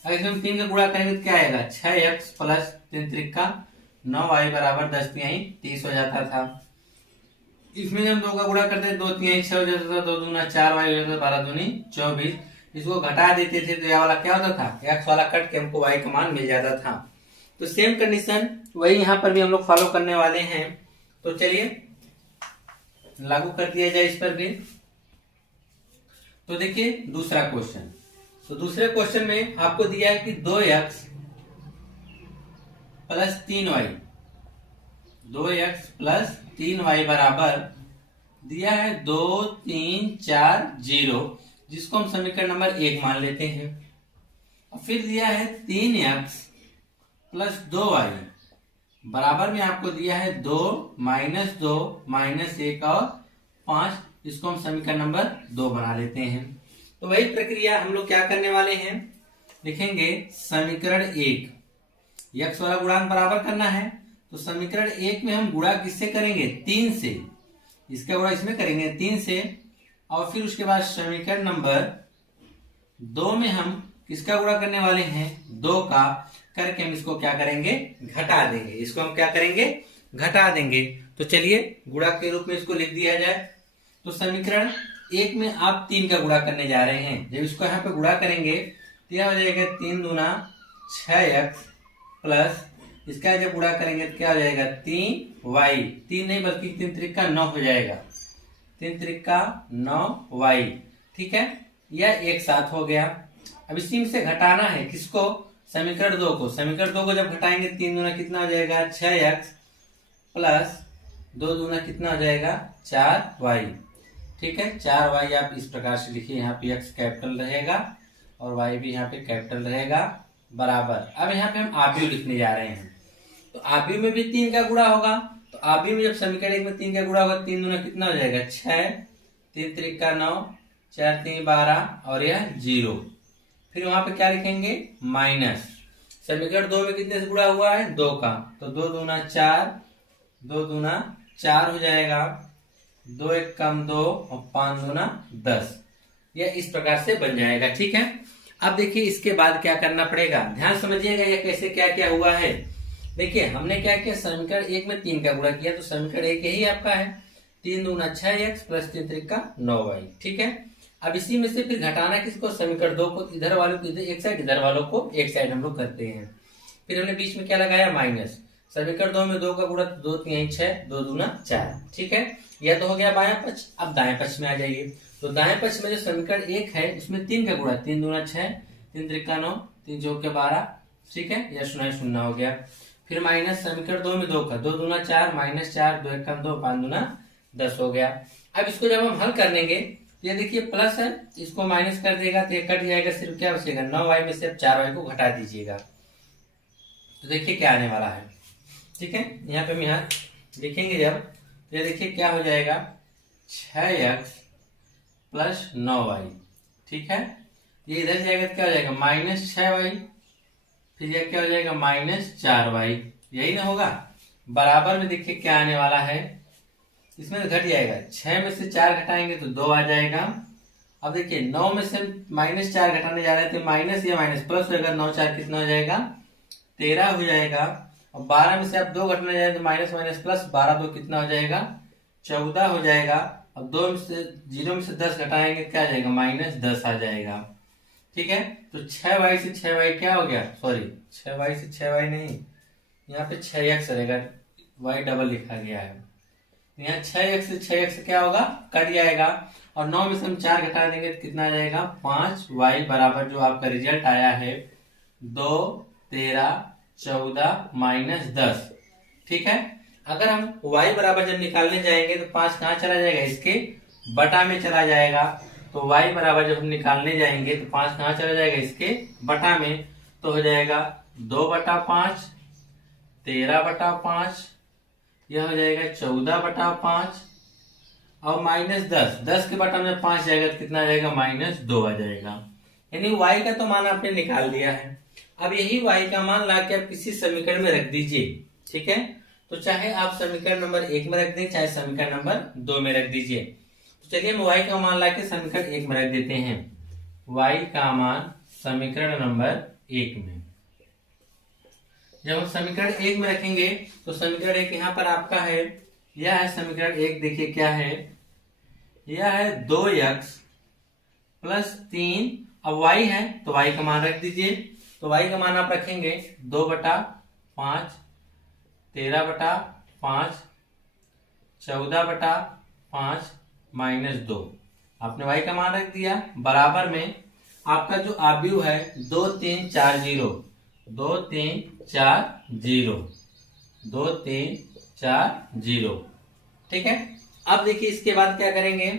अगर इसमें 3 का गुणा करेंगे तो क्या आएगा 6x प्लस 3 त्रिका 9y बराबर 10 तिहाई 30 हो जाता था। इसमें जब 2 का गुणा करते 2 तिहाई 6 हो जाता था, 2 दूना 4y हो जाता था, 12 दूनी 24। इसको घटा देते थे तो यह वाला क्या होता था, x वाला कट के हमको y का मान मिल जाता था। तो सेम कंडीशन वही यहाँ पर भी हम लोग फॉलो करने वाले हैं। तो चलिए लागू कर दिया जाए इस पर भी। तो देखिए दूसरा क्वेश्चन, तो दूसरे क्वेश्चन में आपको दिया है कि 2x plus 3y, 2x plus 3y बराबर दिया है 2 3 4 0, जिसको हम समीकरण नंबर 1 मान लेते हैं। और फिर दिया है 3x प्लस 2y बराबर में आपको दिया है 2 माइनस 2 माइनस 1 और 5, इसको हम समीकरण नंबर 2 बना लेते हैं। तो वही प्रक्रिया हम लोग क्या करने वाले हैं, लिखेंगे समीकरण 1, x वाला गुणांक बराबर करना है, तो समीकरण 1 में हम गुणा किससे करेंगे 3 से, इसका गुणा इसमें करेंगे 3 से, और फिर उसके बाद समीकरण नंबर 2 में हम किसका गुणा करने वाले हैं 2 का, करके हम इसको क्या करेंगे घटा देंगे, इसको हम क्या करेंगे घटा देंगे। तो चलिए गुणा के रूप में इसको लिख दिया जाए। तो समीकरण 1 में आप 3 का गुणा करने जा रहे हैं। जब इसको यहाँ पे गुणा करेंगे तो यह हो जाएगा 3 दूना 6x प्लस इसका जब गुणा करेंगे तो क्या हो जाएगा 3y, 3 नहीं बल्कि 3 त्रिका 9 हो जाएगा, 3 त्रिका 9y। ठीक है, यह एक साथ हो गया। अब इसी में से घटाना है किसको, समीकरण 2 को। समीकरण 2 को जब घटाएंगे 3 दूना कितना हो जाएगा 6x प्लस 2 दूना कितना हो जाएगा 4y। ठीक है, 4y आप इस प्रकार से लिखिए, यहाँ पे x कैपिटल रहेगा और y भी यहाँ पे कैपिटल रहेगा बराबर। अब यहाँ पे हम आव्यूह लिखने जा रहे हैं। तो आव्यूह में भी 3 का गुणा होगा। तो आव्यूह में जब समीकरण 1 में 3 का गुणा होगा 3 दूना कितना हो जाएगा 6, 3 त्रिका 9, 4 3 12 और यह 0। फिर वहां पे क्या लिखेंगे माइनस। समीकरण 2 में कितने से गुणा हुआ है 2 का, तो 2 दूना 4, 2 दूना 4 हो जाएगा, 2 1 कम 2 और 5 दूना 10। यह इस प्रकार से बन जाएगा। ठीक है, अब देखिए इसके बाद क्या करना पड़ेगा, ध्यान समझिएगा ये कैसे क्या क्या हुआ है। देखिए हमने क्या किया, समीकरण 1 में 3 का गुणा किया, तो समीकरण 1 यही आपका है, 3 दूना 6x प्लस 3 त्रिका 9y। ठीक है, अब इसी में से फिर घटाना किसको, समीकरण 2 को, इधर वालों को इधर एक साइड, इधर वालों को एक साइड हम लोग करते हैं। फिर हमने बीच में क्या लगाया माइनस। समीकरण 2 में 2 का गुणा 2 3 6, 2 दूना 4। ठीक है, यह तो हो गया बायां पक्ष। अब दाएं पक्ष में आ जाइए। तो दाएं पक्ष में जो समीकरण 1 है उसमें 3 का गुणा, 3 दूना 6, 3 त्रिका 9, 3 चौके 12। ठीक है, यह 0 0 हो गया। फिर माइनस समीकरण 2 में 2 का, 2 दूना 4 माइनस 4, 2 1 कम 2, 5 दूना 10 हो गया। अब इसको जब हम हल कर लेंगे, ये देखिए प्लस है, इसको माइनस कर देगा तो ये कट जाएगा, सिर्फ क्या बचेगा 9y में से अब 4y को घटा दीजिएगा। तो देखिए क्या आने वाला है। ठीक है, यहाँ पे हम यहाँ देखेंगे जब, तो ये देखिए क्या हो जाएगा 6x प्लस 9y। ठीक है, ये इधर जाएगा तो क्या हो जाएगा माइनस 6y, फिर यह क्या हो जाएगा माइनस 4y। यही ना होगा, बराबर में देखिए क्या आने वाला है, इसमें तो घट जाएगा, 6 में से 4 घटाएंगे तो 2 आ जाएगा। अब देखिए 9 में से माइनस 4 घटाने जा रहे थे, माइनस या माइनस प्लस होगा, 9 4 कितना हो जाएगा 13 हो जाएगा। और 12 में से आप 2 घटाने जा रहे थे, माइनस माइनस प्लस, 12 2 कितना हो जाएगा 14 हो जाएगा। अब 2 में से 0 में से 10 घटाएंगे क्या आ जाएगा माइनस 10 आ जाएगा। ठीक है, तो 6y से 6y क्या हो गया, सॉरी 6y से 6y नहीं, यहाँ पे 6x रहेगा, y डबल लिखा गया है। यहाँ 6x से 6x क्या होगा कट जाएगा, और 9 में से हम 4 घटा देंगे तो कितना आ जाएगा 5y बराबर जो आपका रिजल्ट आया है 2 13 14 माइनस 10। ठीक है, अगर हम y बराबर जब निकालने जाएंगे तो 5 कहाँ चला जाएगा, इसके बटा में चला जाएगा। तो y बराबर जब हम निकालने जाएंगे तो 5 कहाँ चला जाएगा, इसके बटा में, तो हो जाएगा 2 बटा 5, 13 बटा 5, यह हो जाएगा 14 बटा 5 और माइनस 10, 10 के बटा में 5 जाएगा तो कितना आ जाएगा माइनस 2 आ जाएगा। यानी y का तो मान आपने निकाल दिया है। अब यही y का मान लाके आप किसी समीकरण में रख दीजिए। ठीक है, तो चाहे आप समीकरण नंबर 1 में रख दें, चाहे समीकरण नंबर 2 में रख दीजिए। तो चलिए हम y का मान लाके समीकरण 1 में रख देते हैं। y का मान समीकरण नंबर 1 में, जब हम समीकरण 1 में रखेंगे तो समीकरण 1 यहाँ पर आपका है, यह है समीकरण 1। देखिए क्या है, यह है 2x प्लस 3, अब y है तो y का मान रख दीजिए। तो y का मान आप रखेंगे 2 बटा 5, 13 बटा 5, 14 बटा 5 माइनस 2, आपने y का मान रख दिया। बराबर में आपका जो आव्यूह है 2 3 4 0, 2 3 4 0, 2 3 4 0। ठीक है, अब देखिए इसके बाद क्या करेंगे,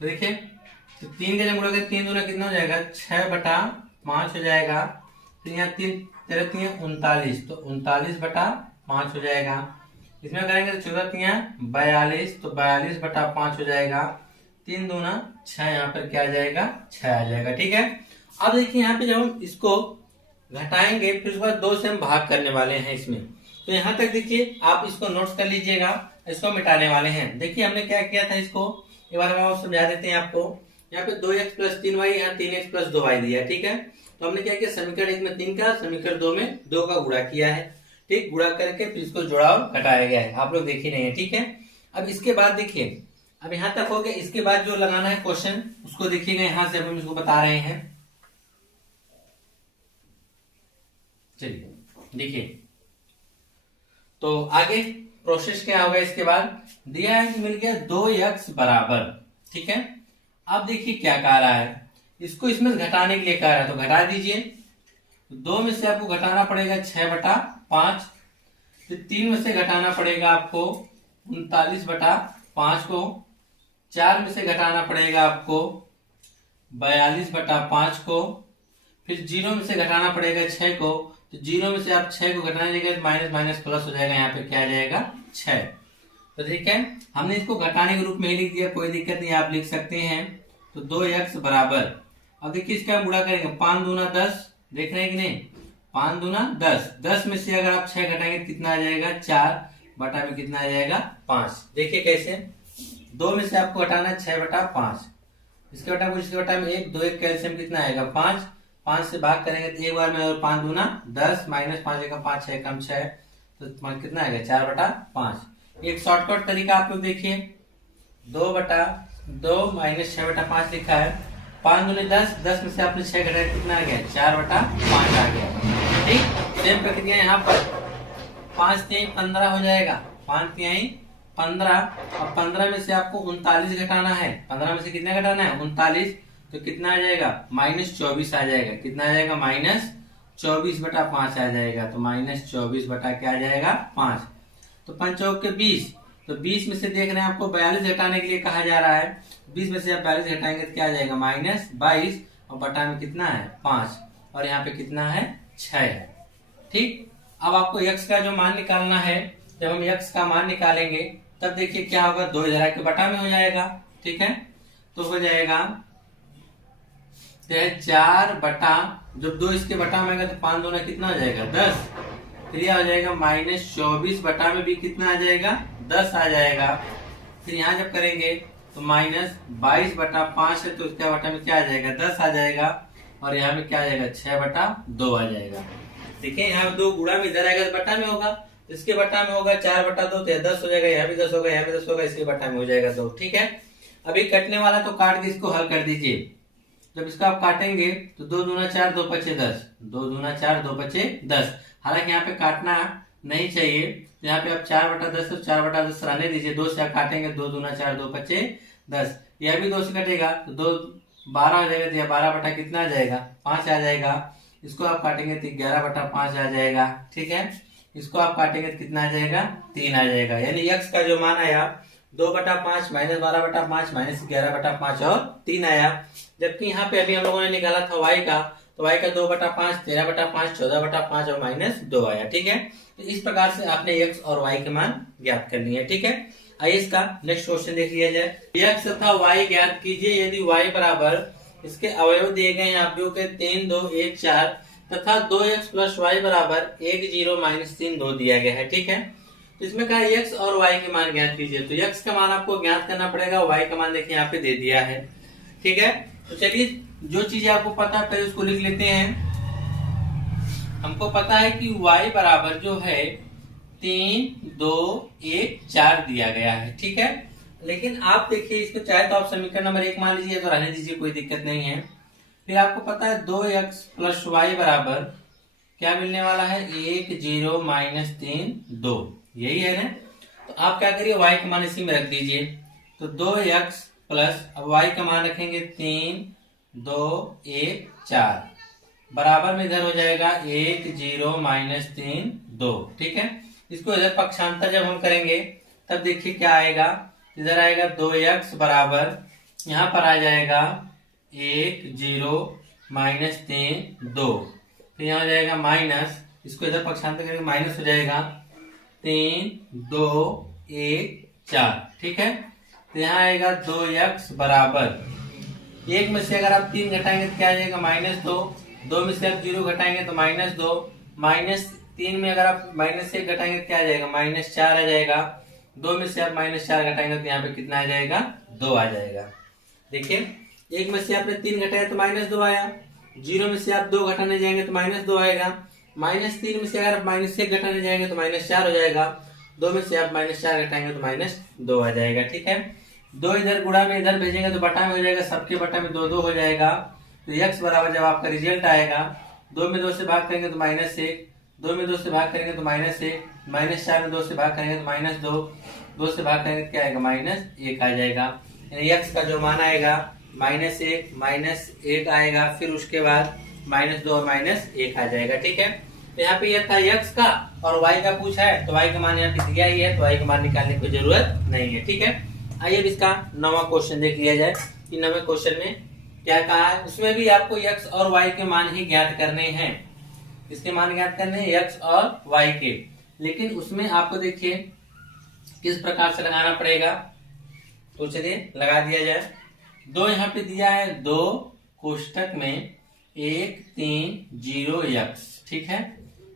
तो देखिए तो 3 का जब गुणा करें 3 दूना कितना हो जाएगा 6 बटा 5 हो जाएगा। तो यहाँ 3 13 3 39, तो 39 बटा 5 हो जाएगा। इसमें करेंगे तो 14 3 42, तो 42 बटा 5 हो जाएगा। 3 दूना 6, यहाँ पर क्या आ जाएगा 6 आ जाएगा। ठीक है, अब देखिए यहाँ पे जब हम इसको घटाएंगे फिर उसके बाद 2 से हम भाग करने वाले हैं इसमें। तो यहाँ तक देखिए आप इसको नोट्स कर लीजिएगा, इसको मिटाने वाले हैं। देखिए हमने क्या किया था, इसको एक बार हम समझा देते हैं आपको। यहाँ पे 2x प्लस 3y, यहाँ 3x प्लस 2y दिया। ठीक है, तो हमने क्या किया, समीकरण 1 में 3 का, समीकरण 2 में 2 का गुणा किया है। ठीक, गुणा करके फिर इसको जोड़ा और घटाया गया है, आप लोग देख ही नहीं है। ठीक है, अब इसके बाद देखिए, अब यहां तक हो गया। इसके बाद जो लगाना है क्वेश्चन उसको देखिएगा, यहां से हम इसको बता रहे हैं। चलिए देखिए, तो आगे प्रोसेस क्या होगा। इसके बाद दिया है कि मिल गया 2x बराबर, ठीक है। अब देखिए क्या कह रहा है, इसको इसमें घटाने के लिए कह रहा है, तो घटा दीजिए। 2 में से आपको घटाना पड़ेगा 6/5, फिर 3 में से घटाना पड़ेगा आपको 39/5 को, 4 में से घटाना पड़ेगा आपको 42/5 को, फिर 0 में से घटाना पड़ेगा 6 को। तो 0 में से आप 6 को घटाने जाएगा, माइनस माइनस प्लस हो जाएगा, यहाँ पे क्या आ जाएगा 6। तो ठीक है, हमने इसको घटाने के रूप में ही लिख दिया, कोई दिक्कत नहीं, आप लिख सकते हैं। तो 2x बराबर, अब देखिए इसका गुणा करेंगे, 5 दूना 10, देख रहे हैं कि नहीं, 5 दूना 10, 10 में से अगर आप 6 घटाएंगे तो कितना आ जाएगा 4 बटा में कितना आ जाएगा 5। देखिए कैसे, 2 में से आपको घटाना है 6/5, इसके बटा कुछ, इसके बटा में 1, 2 1 कैल्सियम कितना आएगा 5, 5 से भाग करेंगे तो एक बार में, और 5 दूना 10, माइनस 5 एक 5, 6 कम 6, तो कितना आएगा 4/5। एक शॉर्टकट तरीका आप लोग देखिए, 2/2 माइनस 6/5 लिखा है, 5 दूनी 10, 10 में से आपने 6 घटाया कितना आ गया 4/5 आ गया। ठीक, सेम प्रक्रिया यहाँ पर 5 3 15 हो जाएगा, 5 3 15, और 15 में से आपको 39 घटाना है, 15 में से कितना घटाना है 39, तो कितना आ जाएगा -24 आ जाएगा, कितना आ जाएगा -24/5 आ जाएगा। तो -24 बटा क्या आ जाएगा 5, तो 5 चौक के 20, तो 20 में से देख रहे हैं आपको 42 घटाने के लिए कहा जा रहा है, 20 में से आप 42 घटाएंगे तो क्या आ जाएगा -22, और बटा में कितना है 5, और यहाँ पे कितना है 6 है। ठीक, अब आपको x का जो मान निकालना है, जब हम x का मान निकालेंगे तब देखिए क्या होगा, 2 इधर के बटा में हो जाएगा। ठीक है, तो हो जाएगा 4 बटा, जब 2 इसके बटा में आएगा तो 5 दूना कितना हो जाएगा 10, फिर यह हो जाएगा -24 बटा में भी कितना आ जाएगा 10 आ जाएगा। फिर यहाँ जब करेंगे तो -22/5 है, तो इसका बटा में क्या आ जाएगा 10 आ जाएगा, और यहाँ में क्या आ जाएगा 6/2 आ जाएगा। देखिए यहाँ 2 गुणा में इधर आएगा तो बटा में होगा, तो इसके बटा में होगा 4/2, तो 10 हो जाएगा, यहाँ भी 10 होगा, यहाँ भी 10 होगा, इसके बटा में हो जाएगा 2। ठीक है, अभी कटने वाला तो काट के इसको हल कर दीजिए। जब इसको आप काटेंगे तो 2 दूना 4, 2 पचे 10, 2 दूना 4, 2 पचे 10। हालांकि यहाँ पे काटना नहीं चाहिए, तो यहाँ पे आप 4/10 और 4/10 रहने दीजिए, 2 से आप काटेंगे, 2 दूना 4, 2 पचे 10, यह भी 2 से कटेगा तो 2 12 हो जाएगा, तो यह 12 बटा कितना आ जाएगा 5 आ जाएगा। इसको आप काटेंगे तो 11/5 आ जाएगा। ठीक है, इसको आप काटेंगे तो कितना आ जाएगा 3 आ जाएगा, यानी x का जो मान आया 2/5 माइनस 12/5 माइनस 11/5 और 3 आया। जबकि यहाँ पे अभी हम लोगों ने निकाला था y का, तो y का 2/5, 13/5, 14/5 और -2 आया। ठीक है, तो इस प्रकार से आपने x और y के मान ज्ञात करनी है। ठीक है, आइए इसका नेक्स्ट क्वेश्चन देख लिया जाए। x तथा y ज्ञात कीजिए यदि y बराबर, इसके अवयव दिए गए हैं आप लोग के 3 2 1 4 तथा 2x प्लस y बराबर 1 0 - 3 2 दिया गया है। ठीक है, तो इसमें कहा x और y के मान ज्ञात कीजिए, तो x का मान आपको ज्ञात करना पड़ेगा, y का मान देखिए यहाँ पे दे दिया है। ठीक है, तो चलिए जो चीजें आपको पता है पहले उसको लिख लेते हैं। हमको पता है कि y बराबर जो है 3 2 1 4 दिया गया है। ठीक है, लेकिन आप देखिए इसको चाहे तो आप समीकरण नंबर 1 मान लीजिए, तो रहने दीजिए, कोई दिक्कत नहीं है। फिर आपको पता है 2x प्लस y बराबर क्या मिलने वाला है 1 0 - 3 2, यही है ना। तो आप क्या करिए y का मान इसी में रख दीजिए, तो 2x प्लस, अब y का मान रखेंगे 3 2 1 4 बराबर में इधर हो जाएगा 1 0 - 3 2। ठीक है, इसको इधर पक्षांतर जब हम करेंगे तब देखिए क्या आएगा, इधर आएगा 2x बराबर, यहाँ पर आ जाएगा 1 0 - 3 2, फिर यहाँ हो जाएगा माइनस, इसको इधर पक्षांतर करेंगे माइनस हो जाएगा 3 2 1 4। ठीक है, तो यहाँ आएगा 2x बराबर, 1 में से अगर आप 3 घटाएंगे तो क्या आ जाएगा -2, 2 में से आप 0 घटाएंगे तो -2, -3 में अगर आप -1 घटाएंगे तो क्या आ जाएगा -4 आ जाएगा, 2 में से आप -4 घटाएंगे तो यहाँ पे कितना आ जाएगा 2 आ जाएगा। देखिए 1 में से आपने 3 घटाया तो -2 आया, 0 में से आप 2 घटाने जाएंगे तो -2 आएगा, -3 में से अगर -1 घटाने जाएंगे तो -4 हो जाएगा। 2 में से आप -4 घटाएंगे तो -2 आ जाएगा। ठीक है, 2 इधर गुणा में इधर भेजेंगे तो बटा में हो जाएगा, सबके बटा में 2 2 हो जाएगा। तो x बराबर जब आपका रिजल्ट आएगा 2 में 2 से भाग करेंगे तो -1, 2 में 2 से भाग करेंगे तो -1, -4 में 2 से भाग करेंगे तो -2, 2 से भाग करेंगे तो क्या आएगा -1 आ जाएगा। यानी x का जो मान आएगा -1 आएगा, फिर उसके बाद -2 और -1 आ जाएगा। ठीक है, तो यहाँ पे यह था x का और y का पूछा है, तो y का मान यहाँ पे दिया ही है, तो y का मान निकालने की जरूरत नहीं है। ठीक है, आइए अब इसका 9वां क्वेश्चन देख लिया जाए कि 9वें क्वेश्चन में क्या कहा है। उसमें भी आपको x और y के मान ही ज्ञात करने हैं। इसके मान ज्ञात करने हैं x और y के, लेकिन उसमें आपको देखिए किस प्रकार से लगाना पड़ेगा। तो चलिए लगा दिया जाए। 2 यहाँ पे दिया है, 2 कोष्टक में 1 3 0 x, ठीक है,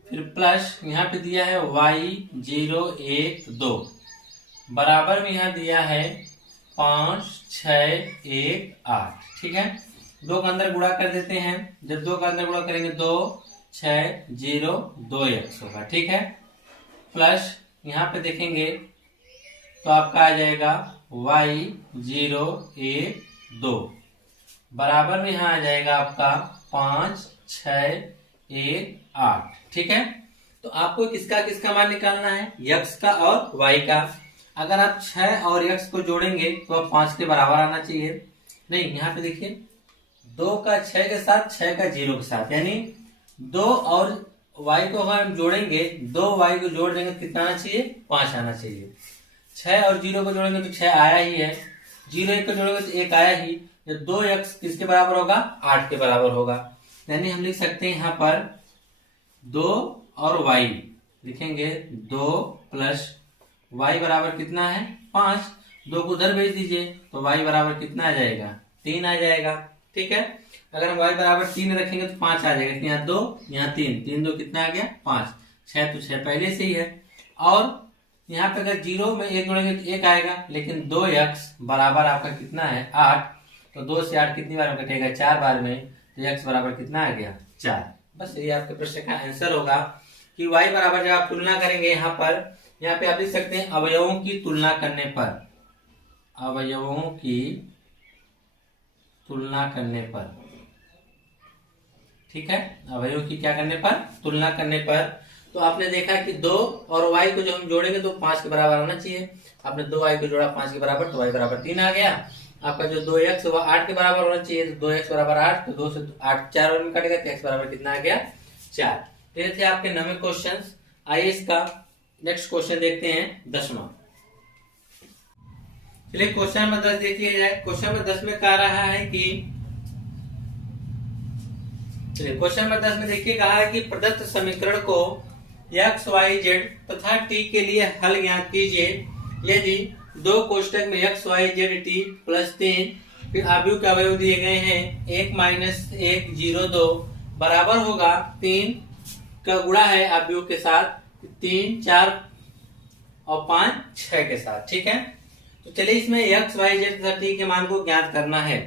फिर प्लस यहाँ पे दिया है y 0 1 2, बराबर में यहाँ दिया है 5 6 1 8। ठीक है, 2 का अंदर गुणा कर देते हैं। जब 2 का अंदर गुणा करेंगे 2 6 0 2 x होगा। ठीक है, प्लस यहाँ पे देखेंगे तो आपका आ जाएगा y 0 1 2, बराबर में यहाँ आ जाएगा आपका 5 6 1 8। ठीक है, तो आपको किसका किसका मान निकालना है, x का और y का। अगर आप 6 और x को जोड़ेंगे तो आप 5 के बराबर आना चाहिए। नहीं, यहाँ पे देखिए 2 का 6 के साथ, 6 का 0 के साथ, यानी 2 और y को अगर हम जोड़ेंगे, 2 y को जोड़ देंगे तो कितना आना चाहिए, 5 आना चाहिए। 6 और 0 को जोड़ेंगे तो 6 आया ही है, 0 1 को जोड़ेंगे तो 1 आया ही। 2x किसके बराबर होगा, 8 के बराबर होगा। यानी हम लिख सकते हैं यहाँ पर 2 और y लिखेंगे, 2 प्लस y बराबर कितना है 5। 2 को उधर भेज दीजिए तो y बराबर कितना आ जाएगा, 3 आ जाएगा। ठीक है, अगर हम y बराबर 3 रखेंगे तो 5 आ जाएगा। यहाँ 2 यहाँ 3, 3 2 कितना आ गया 5, 6 तो 6 पहले से ही है। और यहाँ पे अगर 0 में 1 जोड़ेंगे तो 1 आएगा, लेकिन 2x बराबर आपका कितना है 8, तो 2 से 8 कितनी बार में कटेगा, 4 बार में, तो x बराबर कितना आ गया 4। बस ये आपके प्रश्न का आंसर होगा कि y बराबर जब आप तुलना करेंगे यहाँ पे आप लिख सकते हैं अवयवों की तुलना करने पर, अवयवों की तुलना करने पर। ठीक है, अवयवों की क्या करने पर, तुलना करने पर। तो आपने देखा कि 2 और y को जो हम जोड़ेंगे तो 5 के बराबर होना चाहिए। आपने 2y को जोड़ा 5 के बराबर, तो y बराबर 3 आ गया। आपका जो 2x वह 8 के बराबर होना चाहिए, तो 2x बराबर 8, तो 2 से 8 4 में कटेगा तो x बराबर कितना आ गया 4। तो ये थे आपके 9वें क्वेश्चन। आइए इसका नेक्स्ट क्वेश्चन देखते हैं 10वां। चलिए क्वेश्चन नंबर 10 देखिए जाए। क्वेश्चन नंबर 10 में कह रहा है कि, चलिए क्वेश्चन नंबर 10 में देखिए कहा है कि प्रदत्त समीकरण को x y z तथा t के लिए हल ज्ञात कीजिए यदि 2 कोष्टक में x y z t plus 3, फिर आव्यूह के अवयव दिए गए हैं 1 - 1 0 2, बराबर होगा 3 का गुणा है आव्यूह के साथ 3 4 और 5 6 के साथ। ठीक है, तो चलिए इसमें x y z तथा t के मान को ज्ञात करना है।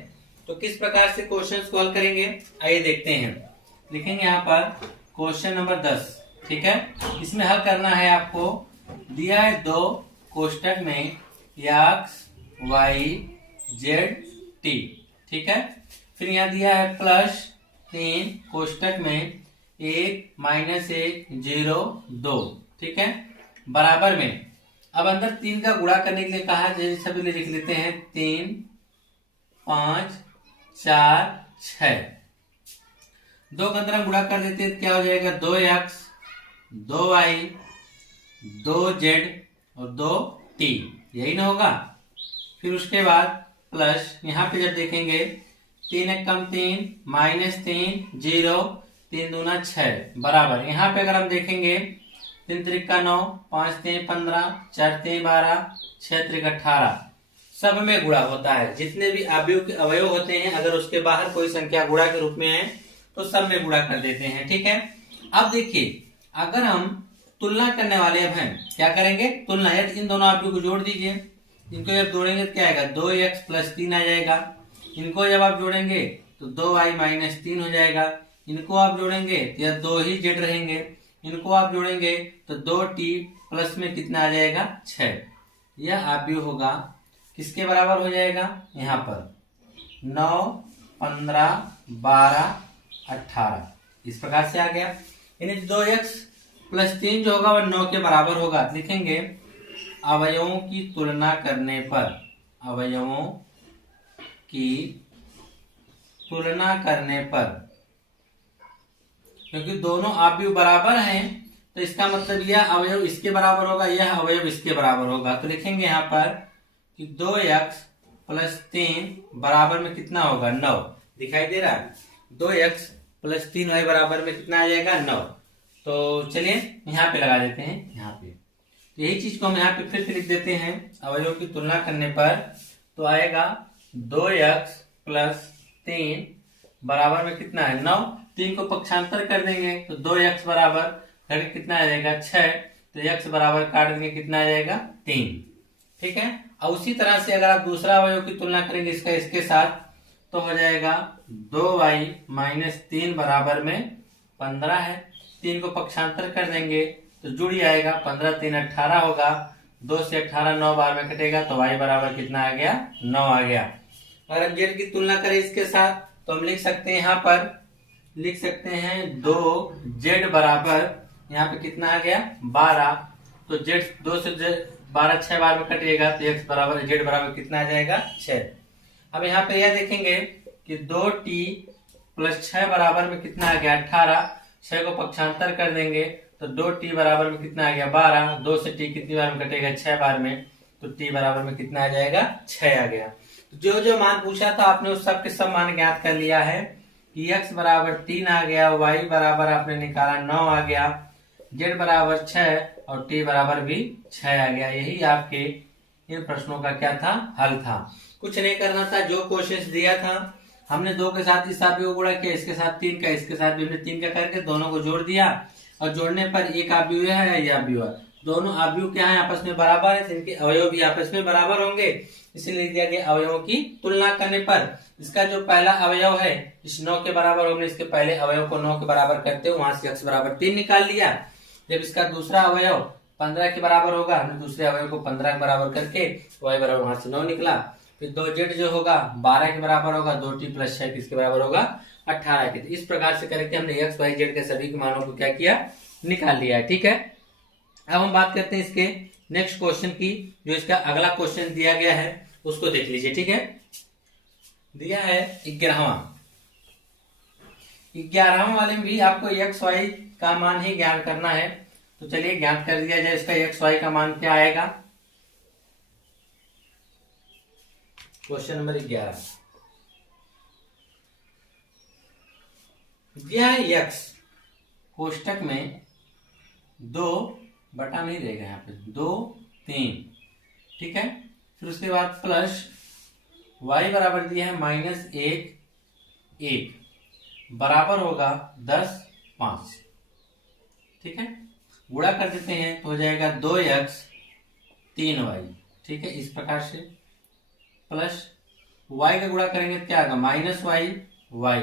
तो किस प्रकार से क्वेश्चन को हल करेंगे, आइए देखते हैं। लिखेंगे यहाँ पर क्वेश्चन नंबर 10। ठीक है, इसमें हल करना है आपको। दिया है 2 कोष्टक में x y z t। ठीक है, फिर यहाँ दिया है प्लस 3 कोष्टक में 1 - 1 0 2। ठीक है, बराबर में अब अंदर 3 का गुणा करने के लिए कहा है, जैसे सभी लिख लेते हैं 3 5 4 6। 2 का अंदर हम गुणा कर देते हैं, क्या हो जाएगा 2x 2y 2z और 2t, यही ना होगा। फिर उसके बाद प्लस यहाँ पे जब देखेंगे 3 1 कम 3 -3 0 3 दूना 6, बराबर यहाँ पे अगर हम देखेंगे 3 3 9 5 3 15 4 3 12 6 3 18, सब में गुणा होता है। जितने भी आव्यूह के अवयव होते हैं अगर उसके बाहर कोई संख्या गुणा के रूप में है तो सब में गुणा कर देते हैं। ठीक है, अब देखिए अगर हम तुलना करने वाले अब हैं, क्या करेंगे तुलना, इन दोनों आव्यूह को जोड़ दीजिए। इनको जब जोड़ेंगे तो क्या आएगा 2x + 3 आ जाएगा। इनको जब आप जोड़ेंगे तो 2y - 3 हो जाएगा। इनको आप जोड़ेंगे तो यह 2 ही जेड रहेंगे, इनको आप जोड़ेंगे तो 2t प्लस में कितना आ जाएगा 6। यह आव्यूह होगा किसके बराबर हो जाएगा, यहाँ पर 9, 15, 12, 18 इस प्रकार से आ गया। यानी 2x प्लस 3 जो होगा वह 9 के बराबर होगा। लिखेंगे अवयवों की तुलना करने पर, अवयवों की तुलना करने पर, क्योंकि दोनों आव्यूह बराबर हैं तो इसका मतलब यह अवयव इसके बराबर होगा, यह अवयव इसके बराबर होगा। तो लिखेंगे यहाँ पर कि 2x प्लस 3 बराबर में कितना होगा 9। दिखाई दे रहा है 2x प्लस 3y बराबर में कितना आ जाएगा 9। तो चलिए यहाँ पे लगा देते हैं, यहाँ पे यही चीज को हम यहाँ पे फिर से लिख देते हैं। अवयवों की तुलना करने पर तो आएगा 2x प्लस 3 बराबर में कितना है 9। 3 को पक्षांतर कर देंगे तो 2x बराबर करके कितना आ जाएगा 6। तो x बराबर काट देंगे कितना आ जाएगा 3। ठीक है। और उसी तरह से अगर आप दूसरा अवयव की तुलना करेंगे इसका इसके साथ तो हो जाएगा 2y माइनस 3 बराबर में 15 है। 3 को पक्षांतर कर देंगे तो जुड़ आएगा 15 3 18 होगा। 2 से 18 9 बार में कटेगा तो y बराबर कितना आ गया 9 आ गया। अगर हम z की तुलना करें इसके साथ तो हम लिख सकते हैं, यहाँ पर लिख सकते हैं 2z बराबर यहाँ पे कितना आ गया 12। तो z 2 से 12 6 बार में कटेगा तो x बराबर z बराबर कितना आ जाएगा 6। अब यहाँ पे यह देखेंगे कि 2t प्लस 6 बराबर में कितना आ गया 18। 6 को पक्षांतर कर देंगे तो 2t बराबर में कितना आ गया 12। 2 से t कितनी बार में कटेगा 6 बार में, तो t बराबर में कितना आ जाएगा 6 आ गया। तो जो जो मान पूछा था आपने उस सब के सब मान ज्ञात कर लिया है कि x बराबर 3 आ गया, y बराबर आपने निकाला 9 आ गया, z बराबर 6 और t बराबर भी 6 आ गया। यही आपके इन प्रश्नों का क्या था हल था। कुछ नहीं करना था, जो क्वेश्चन दिया था हमने 2 के साथ इस आव्यूह को गुणा किया, इसके साथ 3 का, इसके साथ भी हमने 3 का करके दोनों को जोड़ दिया और जोड़ने पर एक आव्यूह है या ये आव्यूह है। दोनों आव्यूह क्या है आपस में बराबर है, जिनके अवयव भी आपस में बराबर होंगे, इसलिए लिख दिया गया अवयवों की तुलना करने पर इसका जो पहला अवयव है इस 9 के बराबर हमने इसके पहले अवयव को 9 के बराबर करते हुए वहां से x बराबर 3 निकाल लिया। जब इसका दूसरा अवयव 15 के बराबर होगा हमने दूसरे अवयव को 15 के बराबर करके y बराबर वहां से 9 निकला। फिर 2z जो होगा 12 के बराबर होगा, 2t प्लस 6 किसके बराबर होगा 18 के। इस प्रकार से करके हमने x y z के सभी के मानों को क्या किया निकाल लिया है। ठीक है। अब हम बात करते हैं इसके नेक्स्ट क्वेश्चन की, जो इसका अगला क्वेश्चन दिया गया है उसको देख लीजिए। ठीक है। दिया है 11वां वाले में भी आपको x y का मान ही ज्ञात करना है। तो चलिए ज्ञात कर दिया जाए। इसका x y का मान क्या आएगा। क्वेश्चन नंबर 11 दिया है x कोष्टक में 2 बटा नहीं रहेगा यहाँ पे 2 3। ठीक है। फिर उसके बाद प्लस y बराबर दिया है -1 1 बराबर होगा 10 5। ठीक है। गुणा कर देते हैं तो हो जाएगा 2x 3y। ठीक है। इस प्रकार से प्लस y का गुणा करेंगे तो क्या आएगा -y y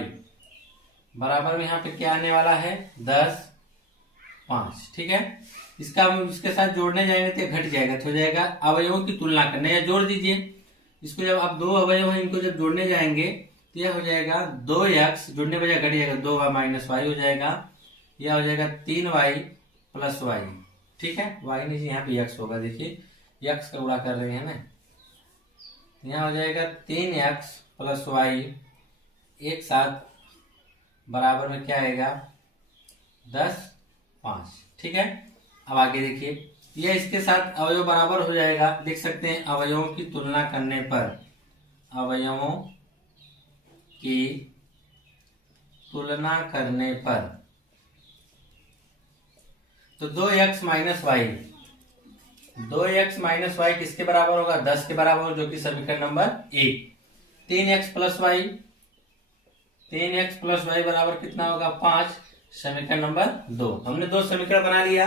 बराबर में यहाँ पे क्या आने वाला है 10 5। ठीक है। इसका हम इसके साथ जोड़ने जाएंगे तो घट जाएगा, तो हो जाएगा अवयवों की तुलना करने, या जोड़ दीजिए इसको। जब आप 2 अवयव हैं इनको जब जोड़ने जाएंगे तो यह हो जाएगा 2x जोड़ने बजाय घट जाएगा 2y माइनस y हो जाएगा। यह हो जाएगा 3y प्लस y। ठीक है। y नहीं यहाँ पे x होगा, देखिए x का गुणा कर रहे हैं ना, यहाँ हो जाएगा 3x प्लस y एक साथ बराबर में क्या आएगा 10 5। ठीक है। अब आगे देखिए, यह इसके साथ अवयव बराबर हो जाएगा। देख सकते हैं अवयवों की तुलना करने पर, अवयवों की तुलना करने पर तो 2x minus Y, 2x minus Y किसके बराबर होगा 10 के बराबर हो, जो कि समीकरण number 1। 3x plus y, 3x plus y बराबर कितना होगा 5, समीकरण नंबर 2। हमने 2 समीकरण बना लिया।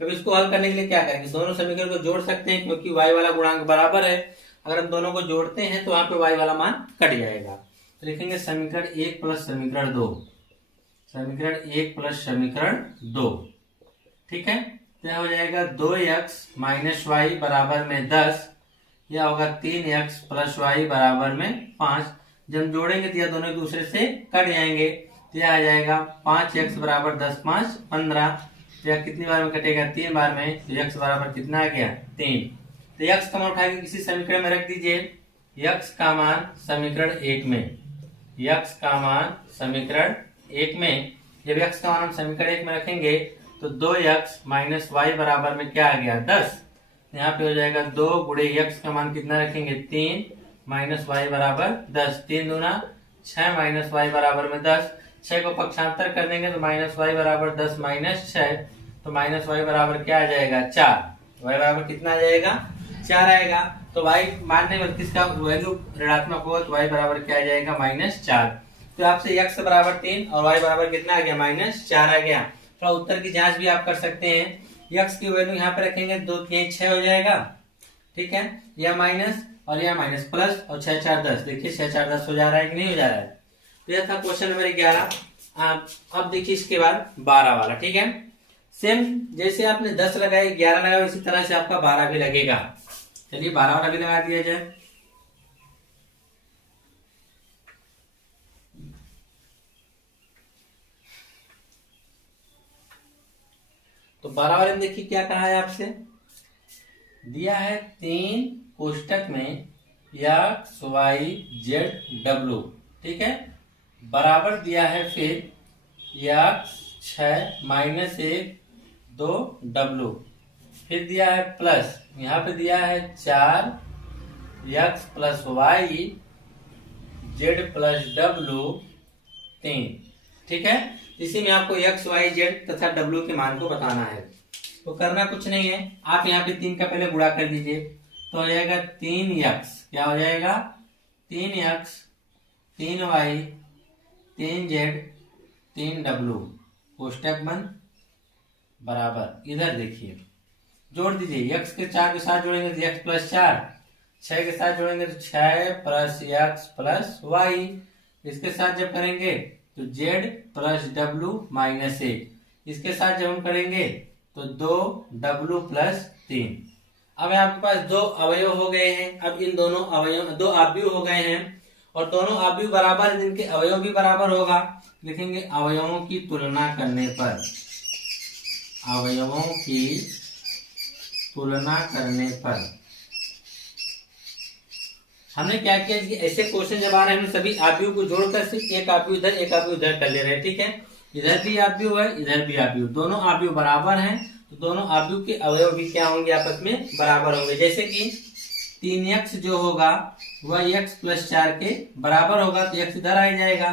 अब इसको हल करने के लिए क्या करेंगे, दोनों समीकरण को जोड़ सकते हैं क्योंकि y वाला गुणांक बराबर है। अगर हम दोनों को जोड़ते हैं तो वहां पे y वाला मान कट जाएगा। तो लिखेंगे समीकरण 1 प्लस समीकरण 2। समीकरण 1 प्लस समीकरण 2, ठीक है। तो यह हो जाएगा 2x माइनस वाई बराबर में 10, यह होगा 3x प्लस वाई बराबर में 5। जब हम जोड़ेंगे तो यह दोनों एक दूसरे से कट जाएंगे, तो यह आ जाएगा 5x बराबर 10 5 15। तो यह कितनी बार में कटेगा? 3 बार में। तो x बराबर कितना आ गया? 3। तो x का मान उठा के किसी समीकरण में रख दीजिए। x का मान समीकरण 1 में, x का मान समीकरण 1 में, जब x का मान हम समीकरण 1 में रखेंगे तो 2x माइनस वाई बराबर में क्या आ गया? 10। यहाँ पे हो जाएगा 2 गुणे x का मान कितना रखेंगे? 3 माइनस वाई बराबर 10। 3 दूना 6 माइनस वाई बराबर में 10। 6 को पक्षांतर कर देंगे तो माइनस वाई बराबर 10 माइनस 6, तो माइनस वाई बराबर क्या आ जाएगा? 4। वाई बराबर कितना आ जाएगा? 4 आएगा। तो वाई मानने में किसका वैल्यू ऋणात्मक हो तो वाई बराबर क्या आ जाएगा? -4। तो आपसे x बराबर 3 और y बराबर कितना आ गया? -4 आ गया। थोड़ा उत्तर की जांच भी आप कर सकते हैं। x की वैल्यू यहाँ पे रखेंगे 2 3 6 हो जाएगा, ठीक है। यह माइनस और यह माइनस प्लस और 6 4 10। देखिए 6 4 10 हो जा रहा है कि नहीं हो जा रहा है? तो यह था क्वेश्चन नंबर 11। अब देखिए इसके बाद 12 वाला, ठीक है। सेम जैसे आपने 10 लगाए 11 लगाए उसी तरह से आपका 12 भी लगेगा। चलिए 12 वाला भी लगा दिया जाए। तो 12 वाले में देखिए क्या कहा है आपसे, दिया है 3 कोष्टक में x y z w, ठीक है, बराबर दिया है फिर x 6 माइनस 1 2 w, फिर दिया है प्लस यहाँ पे दिया है 4 x plus y z plus w 3, ठीक है। इसी में आपको x y z तथा w के मान को बताना है। तो करना कुछ नहीं है, आप यहाँ पे 3 का पहले गुणा कर दीजिए तो हो जाएगा 3x, क्या हो जाएगा? 3x 3y 3z 3w, कोष्टक बंद बराबर। इधर देखिए जोड़ दीजिए, x के 4 के साथ जोड़ेंगे तो x प्लस 4, 6 के साथ जोड़ेंगे तो 6 प्लस x प्लस y, इसके साथ जब करेंगे तो z प्लस w माइनस 1, इसके साथ जब हम करेंगे तो 2w प्लस 3। अब आपके पास 2 अवयव हो गए हैं। अब इन दोनों अवयव 2 अवयव हो गए हैं और दोनों अवयव बराबर, जिनके अवयव भी बराबर होगा, लिखेंगे अवयवों की तुलना करने पर, अवयवों की तुलना करने पर हमने क्या किया कि ऐसे क्वेश्चन जब आ रहे हैं हम सभी अवयव को जोड़कर सिर्फ एक अवयव इधर एक अवयव उधर कर ले रहे हैं, ठीक है। इधर भी अवयव है इधर भी अवयव, दोनों अवयव बराबर हैं तो दोनों अवयव के अवयव भी क्या होंगे? आपस में बराबर होंगे। जैसे कि 3x जो होगा वह x प्लस 4 के बराबर होगा, तो x इधर आ जाएगा,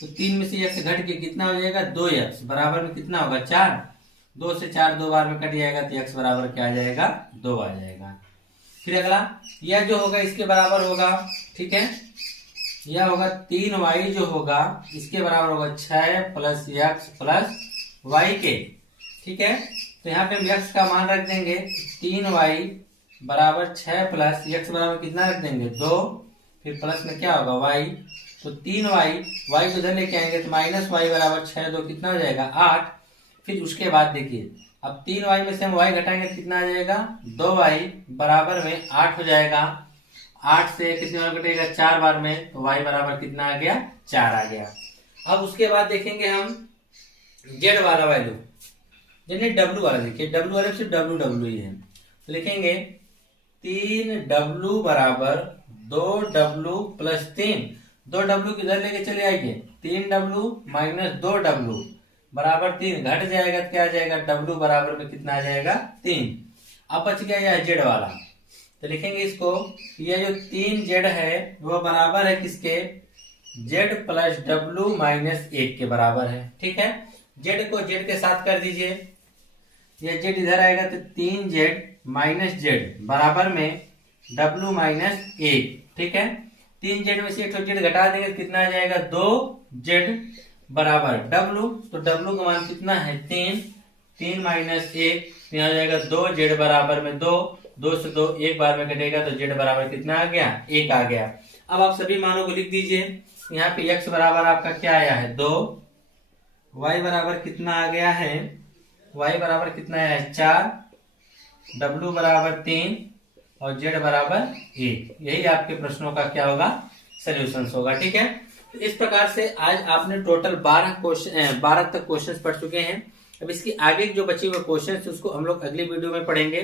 तो 3 में से x घट के कितना हो जाएगा? 2x बराबर में कितना होगा? 4। 2 से 4 2 बार में कट जाएगा तो x बराबर क्या आ जाएगा? 2 आ जाएगा। फिर अगला यह जो होगा इसके बराबर होगा, ठीक है, यह होगा 3y जो होगा इसके बराबर होगा 6 प्लस x प्लस y के, ठीक है। तो यहाँ पे हम x का मान रख देंगे 3y बराबर 6 प्लस x बराबर कितना रख देंगे? 2, फिर प्लस में क्या होगा? y, तो 3y, y को इधर लेके आएंगे तो माइनस y बराबर 6 2 कितना हो जाएगा? 8। फिर उसके बाद देखिए अब 3y में से हम y घटाएंगे कितना आ जाएगा? 2y बराबर में 8 हो जाएगा। 8 से कितने बार घटेगा? 4 बार में, तो y बराबर कितना आ गया? 4 आ गया। अब उसके बाद देखेंगे हम z वाला वैल्यू, यानी w वाला। देखिए w वाले सिर्फ w ही है, तो लिखेंगे 3w बराबर 2w प्लस 3, 2w किधर लेके चले आएंगे? 3w माइनस 2w बराबर 3, घट जाएगा तो क्या आ जाएगा? w बराबर में कितना आ जाएगा? 3। अब बच गया यह z वाला, तो लिखेंगे इसको, यह जो 3z है वह बराबर है किसके? z प्लस w माइनस 1 के बराबर है, ठीक है। z को z के साथ कर दीजिए, यह z इधर आएगा तो 3z माइनस z बराबर में w माइनस 1, ठीक है। 3z में से एक z घटा देंगे तो कितना आ जाएगा? 2z बराबर w, तो w का मान कितना है? 3, 3 माइनस 1, यहाँ आ जाएगा 2z बराबर में 2, 2 से 2 एक बार में कटेगा तो z बराबर कितना आ गया? 1 आ गया। अब आप सभी मानों को लिख दीजिए। यहाँ पे x बराबर आपका क्या आया है? 2, y बराबर कितना आ गया है, y बराबर कितना है 4, w बराबर 3 और z बराबर 1। यही आपके प्रश्नों का क्या होगा, सोल्यूशन होगा। ठीक है, तो इस प्रकार से आज आपने टोटल 12 तक क्वेश्चन पढ़ चुके हैं। अब इसकी आगे जो बचे हुए क्वेश्चन उसको हम लोग अगली वीडियो में पढ़ेंगे।